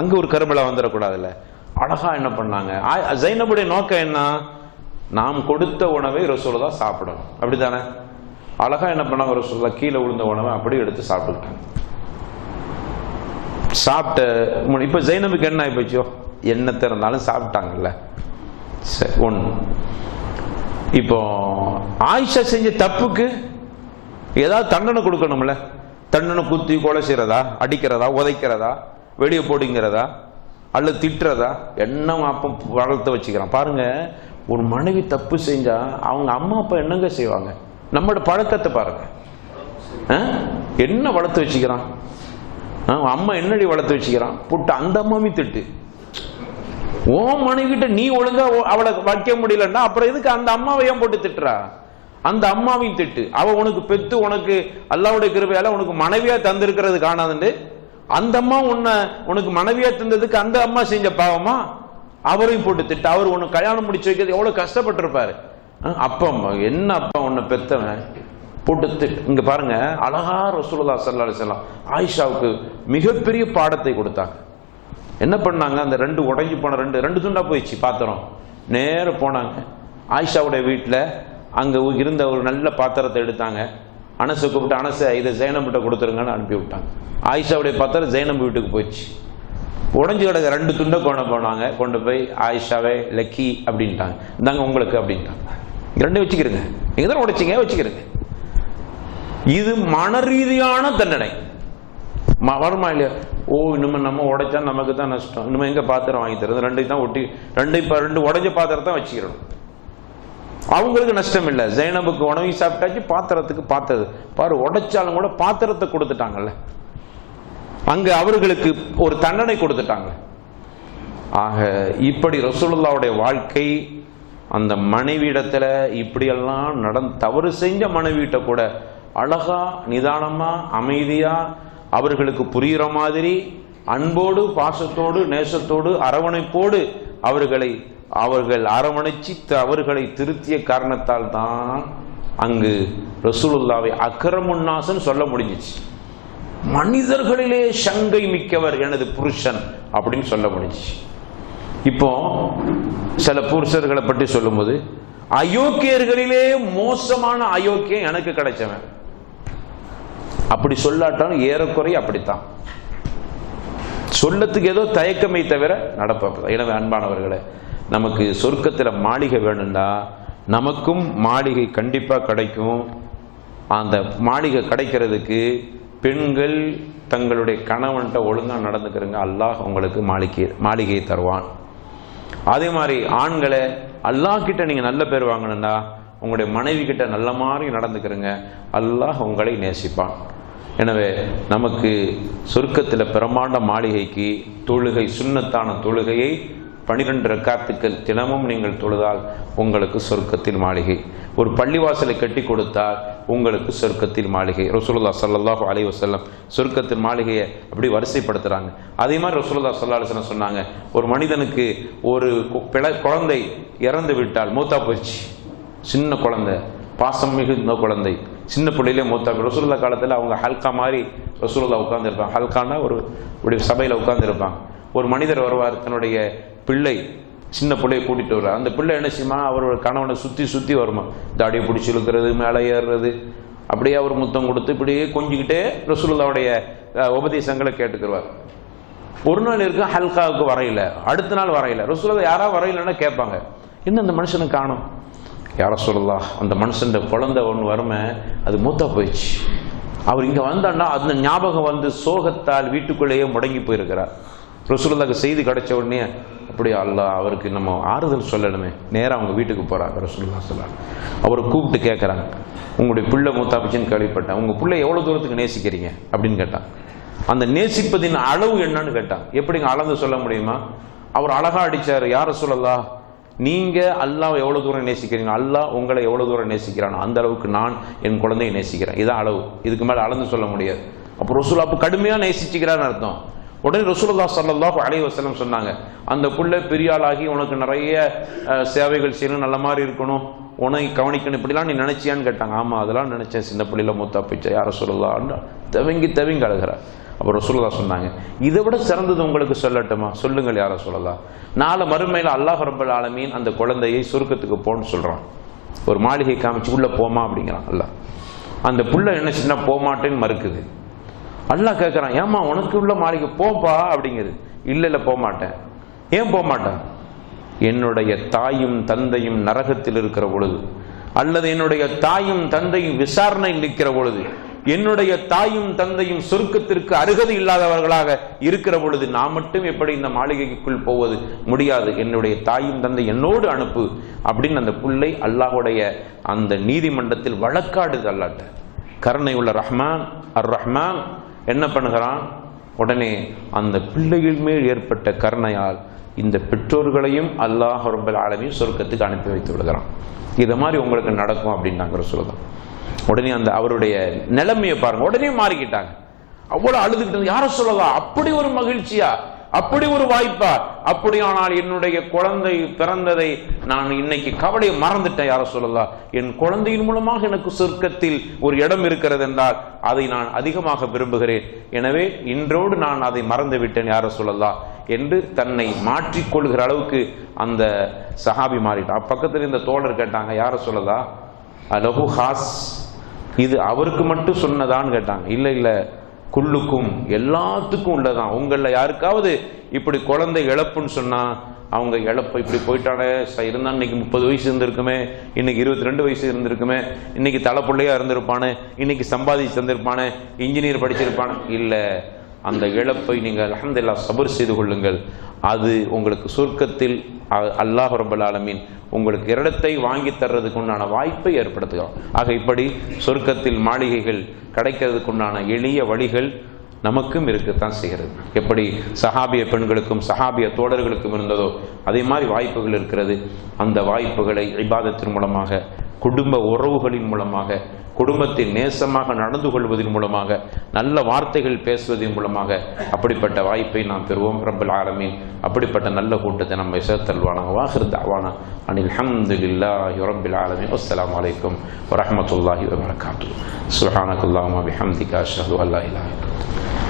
அங்க ஒரு கருபலா வந்துடக்கூடாதுல்ல. அழகா என்ன பண்ணாங்க, ஜைனபுடைய நோக்கம் என்ன, நாம் கொடுத்த உணவை ரசூலுல்லாஹ் சாப்பிடணும், அப்படித்தானே? அழகா என்ன பண்ணாங்க, ரசூலுல்லாஹ் கீழே விழுந்த உணவை அப்படியே எடுத்து சாப்பிட்டுக்கிட்டாங்க. சாப்பிட்ட இப்ப ஜைனபுக்கு என்ன ஆகி போச்சோ, என்ன திறந்தாலும் சாப்பிட்டாங்கல்ல. சரி, ஒண்ணு. இப்போ ஆயிஷா செஞ்ச தப்புக்கு ஏதாவது தண்டனை கொடுக்கணும்ல. தண்டனை குத்தி கொலை செய்யறதா, அடிக்கிறதா, உதைக்கிறதா, வெளியே போடுங்கிறதா, அல்லது திட்டுறதா, என்ன அப்போ வளர்த்து வச்சுக்கிறான் பாருங்க. ஒரு மனைவி தப்பு செஞ்சா அவங்க அம்மா அப்பா என்னங்க செய்வாங்க? நம்மளோட பழக்கத்தை பாருங்க, என்ன வளர்த்து வச்சுக்கிறான். அம்மா என்னடி வளர்த்து வச்சுக்கிறான் போட்டு அந்த அம்மாவையும் திட்டு. ஓ மனைவிட்ட நீ ஒழுங்கா அவளை வைக்க முடியலன்னா அப்புறம் எதுக்கு அந்த அம்மாவை ஏன் போட்டு திட்டுறா? அந்த அம்மாவையும் திட்டு. அவ உனக்கு பெத்து உனக்கு அல்லாஹ்வுடைய கிருபையால உனக்கு மனைவியா தந்திருக்கிறது காணாதுண்டு அந்த அம்மா உனக்கு மனைவியா தந்ததுக்கு அந்த அம்மா செஞ்ச பாவமா? அவரையும் போட்டு திட்டு. அவர் உனக்கு கல்யாணம் முடிச்சு வைக்கிறது எவ்வளவு கஷ்டப்பட்டிருப்பாரு. அப்பா என்ன அப்பா உன்னை பெத்தவன் போட்டு திட்டு. இங்க பாருங்க, அழகா ரசூலுல்லாஹி ஸல்லல்லாஹு அலைஹி வஸல்லம் ஆயிஷாவுக்கு மிகப்பெரிய பாடத்தை கொடுத்தாங்க. என்ன பண்ணாங்க? அந்த ரெண்டு உடைஞ்சு போன ரெண்டு துண்டா போயிடுச்சு பாத்திரம். நேர போனாங்க ஆயிஷாவுடைய வீட்டில். அங்க இருந்த ஒரு நல்ல பாத்திரத்தை எடுத்தாங்க. அனசை கூப்பிட்டு, அனசை இதை ஜைனபிட்ட கொடுத்துருங்கன்னு அனுப்பி விட்டாங்க. ஆயிஷாவுடைய பாத்திரம் ஜைனப் வீட்டுக்கு போயிடுச்சு. உடஞ்சி கிடக்க ரெண்டு துண்டை போனாங்க. கொண்டு போய் ஆயிஷாவே லக்கி அப்படின்ட்டாங்க. இந்தாங்க உங்களுக்கு அப்படின்ட்டாங்க. ரெண்டையும் வச்சுக்கிறேங்க, நீங்க தான் உடைச்சிங்க வச்சுக்கிறேங்க. இது மன ரீதியான தண்டனை வருமா இல்லையா? ஓ இனிமே நம்ம உடைச்சா நமக்கு தான் நஷ்டம், இனிமே எங்க பாத்திரம் வாங்கி தருது, ரெண்டையும் தான் ஒட்டி ரெண்டு உடைஞ்ச பாத்திரத்தான் வச்சுக்கிறோம். அவங்களுக்கு நஷ்டம் இல்லை. ஜைனபுக்கு உணவு சாப்பிட்டாச்சு, பாத்திரத்துக்கு பாத்திரது பாரு உடைச்சாலும் கூட பாத்திரத்தை கொடுத்துட்டாங்கல்ல. அங்க அவர்களுக்கு ஒரு தண்டனை கொடுத்துட்டாங்க. ஆக இப்படி ரசூலுல்லாஹ்வுடைய வாழ்க்கை அந்த மனைவியிடத்துல இப்படியெல்லாம் தவறு செஞ்ச மனைவியிட்ட கூட அழகா நிதானமா அமைதியா அவர்களுக்கு புரிகிற மாதிரி அன்போடு பாசத்தோடு நேசத்தோடு அரவணைப்போடு அவர்கள் அரவணைச்சு அவர்களை திருத்திய காரணத்தால் தான் அங்கு ரசூலுல்லாஹ்வை அக்ரமுன்னாஸ்னு சொல்ல முடிஞ்சிச்சு. மனிதர்களிலே சங்கை மிக்கவர் எனது புருஷன் அப்படின்னு சொல்ல முடிஞ்சு. இப்போ சில புருஷர்களை பற்றி சொல்லும்போது அயோக்கியர்களிலே மோசமான அயோக்கியம் எனக்கு கிடைச்சவன் அப்படி சொல்லாட்டாலும் ஏறக்குறைய அப்படித்தான் சொல்லத்துக்கு ஏதோ தயக்கமே தவிர நடப்ப. எனவே அன்பானவர்களே, நமக்கு சொர்க்கத்தில் மாளிகை வேணும்டா நமக்கும் மாளிகை கண்டிப்பா கிடைக்கும். அந்த மாளிகை கிடைக்கிறதுக்கு பெண்கள் தங்களுடைய கணவன்கிட்ட ஒழுங்கா நடந்துக்கிறங்க, அல்லாஹ் உங்களுக்கு மாளிகையை தருவான். அதே மாதிரி ஆண்களை அல்லாஹ் கிட்ட நீங்க நல்ல பேர் வாங்கணும்டா உங்களுடைய மனைவி கிட்ட நல்ல மாதிரி நடந்துக்கிறங்க, அல்லாஹ் உங்களை நேசிப்பான். எனவே நமக்கு சொர்க்கத்தில் பிரமாண்ட மாளிகைக்கு தொழுகை, சுன்னத்தான தொழுகையை 12 ரக்காத்துக்கள் தினமும் நீங்கள் தொழுதால் உங்களுக்கு சொர்க்கத்தில் மாளிகை. ஒரு பள்ளிவாசலை கட்டி கொடுத்தால் உங்களுக்கு சொர்க்கத்தில் மாளிகை. ரசூலுல்லாஹ் ஸல்லல்லாஹு அலைஹி வஸல்லம் சொர்க்கத்தில் மாளிகையை அப்படி வரிசைப்படுத்துறாங்க. அதே மாதிரி ரசூலுல்லாஹ் ஸல்லல்லாஹு அலைஹி வஸல்லம் சொன்னாங்க, ஒரு மனிதனுக்கு ஒரு குழந்தை இறந்து விட்டால், மூத்தா போச்சு, சின்ன குழந்தை, பாசம் மிகுந்த குழந்தை, சின்ன பிள்ளையிலே மூத்தா. ரசூலுல்லாஹ் காலத்தில் அவங்க ஹல்கா மாதிரி ரசூலுல்லாஹ் உட்கார்ந்துருப்பாங்க. ஹல்கானா ஒரு சபையில் உட்கார்ந்துருப்பாங்க. ஒரு மனிதர் வருவார், தன்னுடைய பிள்ளை சின்ன பிள்ளையை கூட்டிட்டு வர்றார். அந்த பிள்ளை என்ன செய்யுமா, அவரோட கணவனை சுற்றி வருமா, தாடியை பிடிச்சி இழுக்கிறது, மேலே ஏறுறது, அப்படியே அவர் முத்தம் கொடுத்து இப்படியே கொஞ்சிக்கிட்டே ரசூலுல்லாஹ்வுடைய உபதேசங்களை கேட்டுக்குருவார். ஒரு நாள் இருக்கு ஹல்காவுக்கு வரையில, அடுத்த நாள் வரையில. ரசூலுல்லாஹ் யாராவது வரையிலன்னா கேட்பாங்க, என்ன அந்த மனுஷனை காணும்? யார ரசூலுல்லாஹ் அந்த மனுஷன் குழந்தை ஒன்று வருமே, அது மூத்தா போயிடுச்சு. அவர் இங்க வந்தான்னா அந்த ஞாபகம் வந்து சோகத்தால் வீட்டுக்குள்ளேயே முடங்கி போயிருக்கிறார். ரசூலுல்லாஹ்க்கு செய்தி கிடைச்ச உடனே அப்படியே அல்லாஹ் அவருக்கு நம்ம ஆறுதல் சொல்லணுமே, நேராக அவங்க வீட்டுக்கு போறாங்க. ரசூலுல்லாஹ் ஸல்லல்லாஹு அலைஹி வஸல்லம் அவரை கூப்பிட்டு கேட்குறாங்க, உங்களுடைய பிள்ளை மூத்தாப்பிச்சுன்னு கேள்விப்பட்டேன், உங்க பிள்ளை எவ்வளவு தூரத்துக்கு நேசிக்கிறீங்க அப்படின்னு கேட்டான். அந்த நேசிப்பதின் அளவு என்னன்னு கேட்டான். எப்படிங்க அளந்து சொல்ல முடியுமா? அவர் அழகா அடிச்சாரு, யார் ரசூலுல்லாஹ் நீங்க அல்லாஹ் எவ்வளவு தூரம் நேசிக்கிறீங்க, அல்லாஹ் உங்களை எவ்வளவு தூரம் நேசிக்கிறானோ அந்த அளவுக்கு நான் என் குழந்தையை நேசிக்கிறேன். இதான் அளவு, இதுக்கு மேல அளந்து சொல்ல முடியாது. அப்போ ரசூலுல்லாஹ் அப்போ கடுமையா நேசிச்சுக்கிறான்னு அர்த்தம். உடனே ரசூலுல்லாஹ் ஸல்லல்லாஹு அலைஹி வஸல்லம் சொன்னாங்க, அந்த புள்ள பெரிய ஆளாகி உனக்கு நிறைய சேவைகள் செய்யணும், நல்ல மாதிரி இருக்கணும், உனக்கு கவனிக்கணும், இப்படிலாம் நீ நினைச்சியான்னு கேட்டாங்க. ஆமா அதெல்லாம் நினைச்சேன், சின்ன பிள்ளையில மூத்தா போயிச்சா யார் ரசூலுல்லாஹ் தவிங்கி அழுகிறார். அப்போ ரசூலுல்லாஹ் சொன்னாங்க, இதை விட சிறந்தது உங்களுக்கு சொல்லட்டுமா? சொல்லுங்கள் யார் ரசூலுல்லாஹ். நாளை மறுமையில் அல்லாஹ் ரப்பல் ஆலமீன் அந்த குழந்தையை சொர்க்கத்துக்கு போன்னு சொல்றான். ஒரு மாளிகை காமிச்சு உள்ள போமா அப்படிங்கிறான் அல்லாஹ். அந்த புள்ள என்ன சின்ன போமாட்டேன்னு மறுக்குது. அல்லாஹ் கேட்குறான், ஏமா உனக்கு உள்ள மாளிகை போப்பா அப்படிங்கிறது. இல்லை போக மாட்டேன். ஏன் போக மாட்டேன்? என்னுடைய தாயும் தந்தையும் நரகத்தில் இருக்கிற பொழுது, அல்லது என்னுடைய தாயும் தந்தையும் விசாரணையில் நிற்கிற பொழுது, என்னுடைய தாயும் தந்தையும் சொர்க்கத்திற்கு அருகதை இல்லாதவர்களாக இருக்கிற பொழுது நான் மட்டும் எப்படி இந்த மாளிகைக்குள் போவது? முடியாது, என்னுடைய தாயும் தந்தை என்னோடு அனுப்பு அப்படின்னு அந்த புள்ளை அல்லாஹ்வுடைய அந்த நீதிமன்றத்தில் வழக்காடுது. அல்லாஹ்ட்ட கருணை உள்ள ரஹ்மான் அர் ரஹ்மான் என்ன பண்ணுகிறான்? உடனே அந்த பிள்ளைகள் மேல் ஏற்பட்ட கருணையால் இந்த பெற்றோர்களையும் அல்லாஹ் ரப்பல் ஆலமீன் சொர்க்கத்துக்கு அனுப்பி வைத்து விடுகிறான். இதை மாதிரி உங்களுக்கு நடக்கும் அப்படின்னாங்கிற சொல்லுதான். உடனே அந்த அவருடைய நிலைமையை பாருங்க, உடனே மாறிக்கிட்டாங்க. அவ்வளவு அழுதுகிட்டு, யார சொல்லலாம், அப்படி ஒரு மகிழ்ச்சியா, அப்படி ஒரு வாய்ப்பா, அப்படியானால் என்னுடைய குழந்தை பிறந்ததை நான் இன்னைக்கு கவலையை மறந்துட்டேன், யார சொல்லலாம், என் குழந்தையின் மூலமாக எனக்கு சொர்க்கத்தில் ஒரு இடம் இருக்கிறது என்றால் அதை நான் அதிகமாக விரும்புகிறேன், எனவே இன்றோடு நான் அதை மறந்து விட்டேன் யார சொல்லலாம் என்று தன்னை மாற்றிக்கொள்கிற அளவுக்கு அந்த சஹாபி மாறிட்டான். பக்கத்தில் இந்த தோழர் கேட்டாங்க, யார சொல்லதா லஹு ஹாஸ், இது அவருக்கு மட்டும் சொன்னதான்னு கேட்டாங்க. இல்லை இல்லை, குல்லுக்கும் எல்லாத்துக்கும் உள்ளதான். உங்களில் யாருக்காவது இப்படி குழந்தை இழப்புன்னு சொன்னா, அவங்க இழப்பு இப்படி போயிட்டானே இருந்தா இன்னைக்கு 30 வயசு இருந்திருக்குமே, இன்னைக்கு 22 வயசு இருந்திருக்குமே, இன்னைக்கு தலைப்பிள்ளையா இருந்திருப்பானே, இன்னைக்கு சம்பாதிச்சு தந்திருப்பானே, இன்ஜினியர் படிச்சிருப்பானே. இல்லை, அந்த இழப்பை நீங்கள் அல்ஹம்துலில்லாஹ் சபர் செய்து கொள்ளுங்கள். அது உங்களுக்கு சொர்க்கத்தில் அல்லாஹ் ரப்பல் ஆலமீன் உங்களுக்கு இடத்தை வாங்கி தர்றதுக்கு உண்டான வாய்ப்பை ஏற்படுத்துகிறோம். ஆக இப்படி சொர்க்கத்தில் மாளிகைகள் கிடைக்கிறதுக்கு உண்டான எளிய வழிகள் நமக்கும் இருக்கத்தான் செய்கிறது. எப்படி சஹாபிய பெண்களுக்கும் சஹாபிய தோழர்களுக்கும் இருந்ததோ அதே மாதிரி வாய்ப்புகள் இருக்கிறது. அந்த வாய்ப்புகளை இபாதத்தின் மூலமாக, குடும்ப உறவுகளின் மூலமாக, குடும்பத்தில் நேசமாக நடந்து கொள்வதன் மூலமாக, நல்ல வார்த்தைகள் பேசுவதன் மூலமாக அப்படிப்பட்ட வாய்ப்பை நாம் பெறுவோம். ரப்பல் ஆலமீன் அப்படிப்பட்ட நல்ல கூட்டத்தை நம்மை சேர்த்தல்வானாக. வாஹிர் தஅவானா அனில் ஹம்துலில்லாஹி ரப்பில் ஆலமீன். அஸ்ஸலாமு அலைக்கும் வரஹ்மத்துல்லாஹி வபரகாத்துஹு. சுப்ஹானக்கல்லாஹும்ம பிஹம்திக அஷ்ஹது அல்லா இலாஹா இல்லா அன்த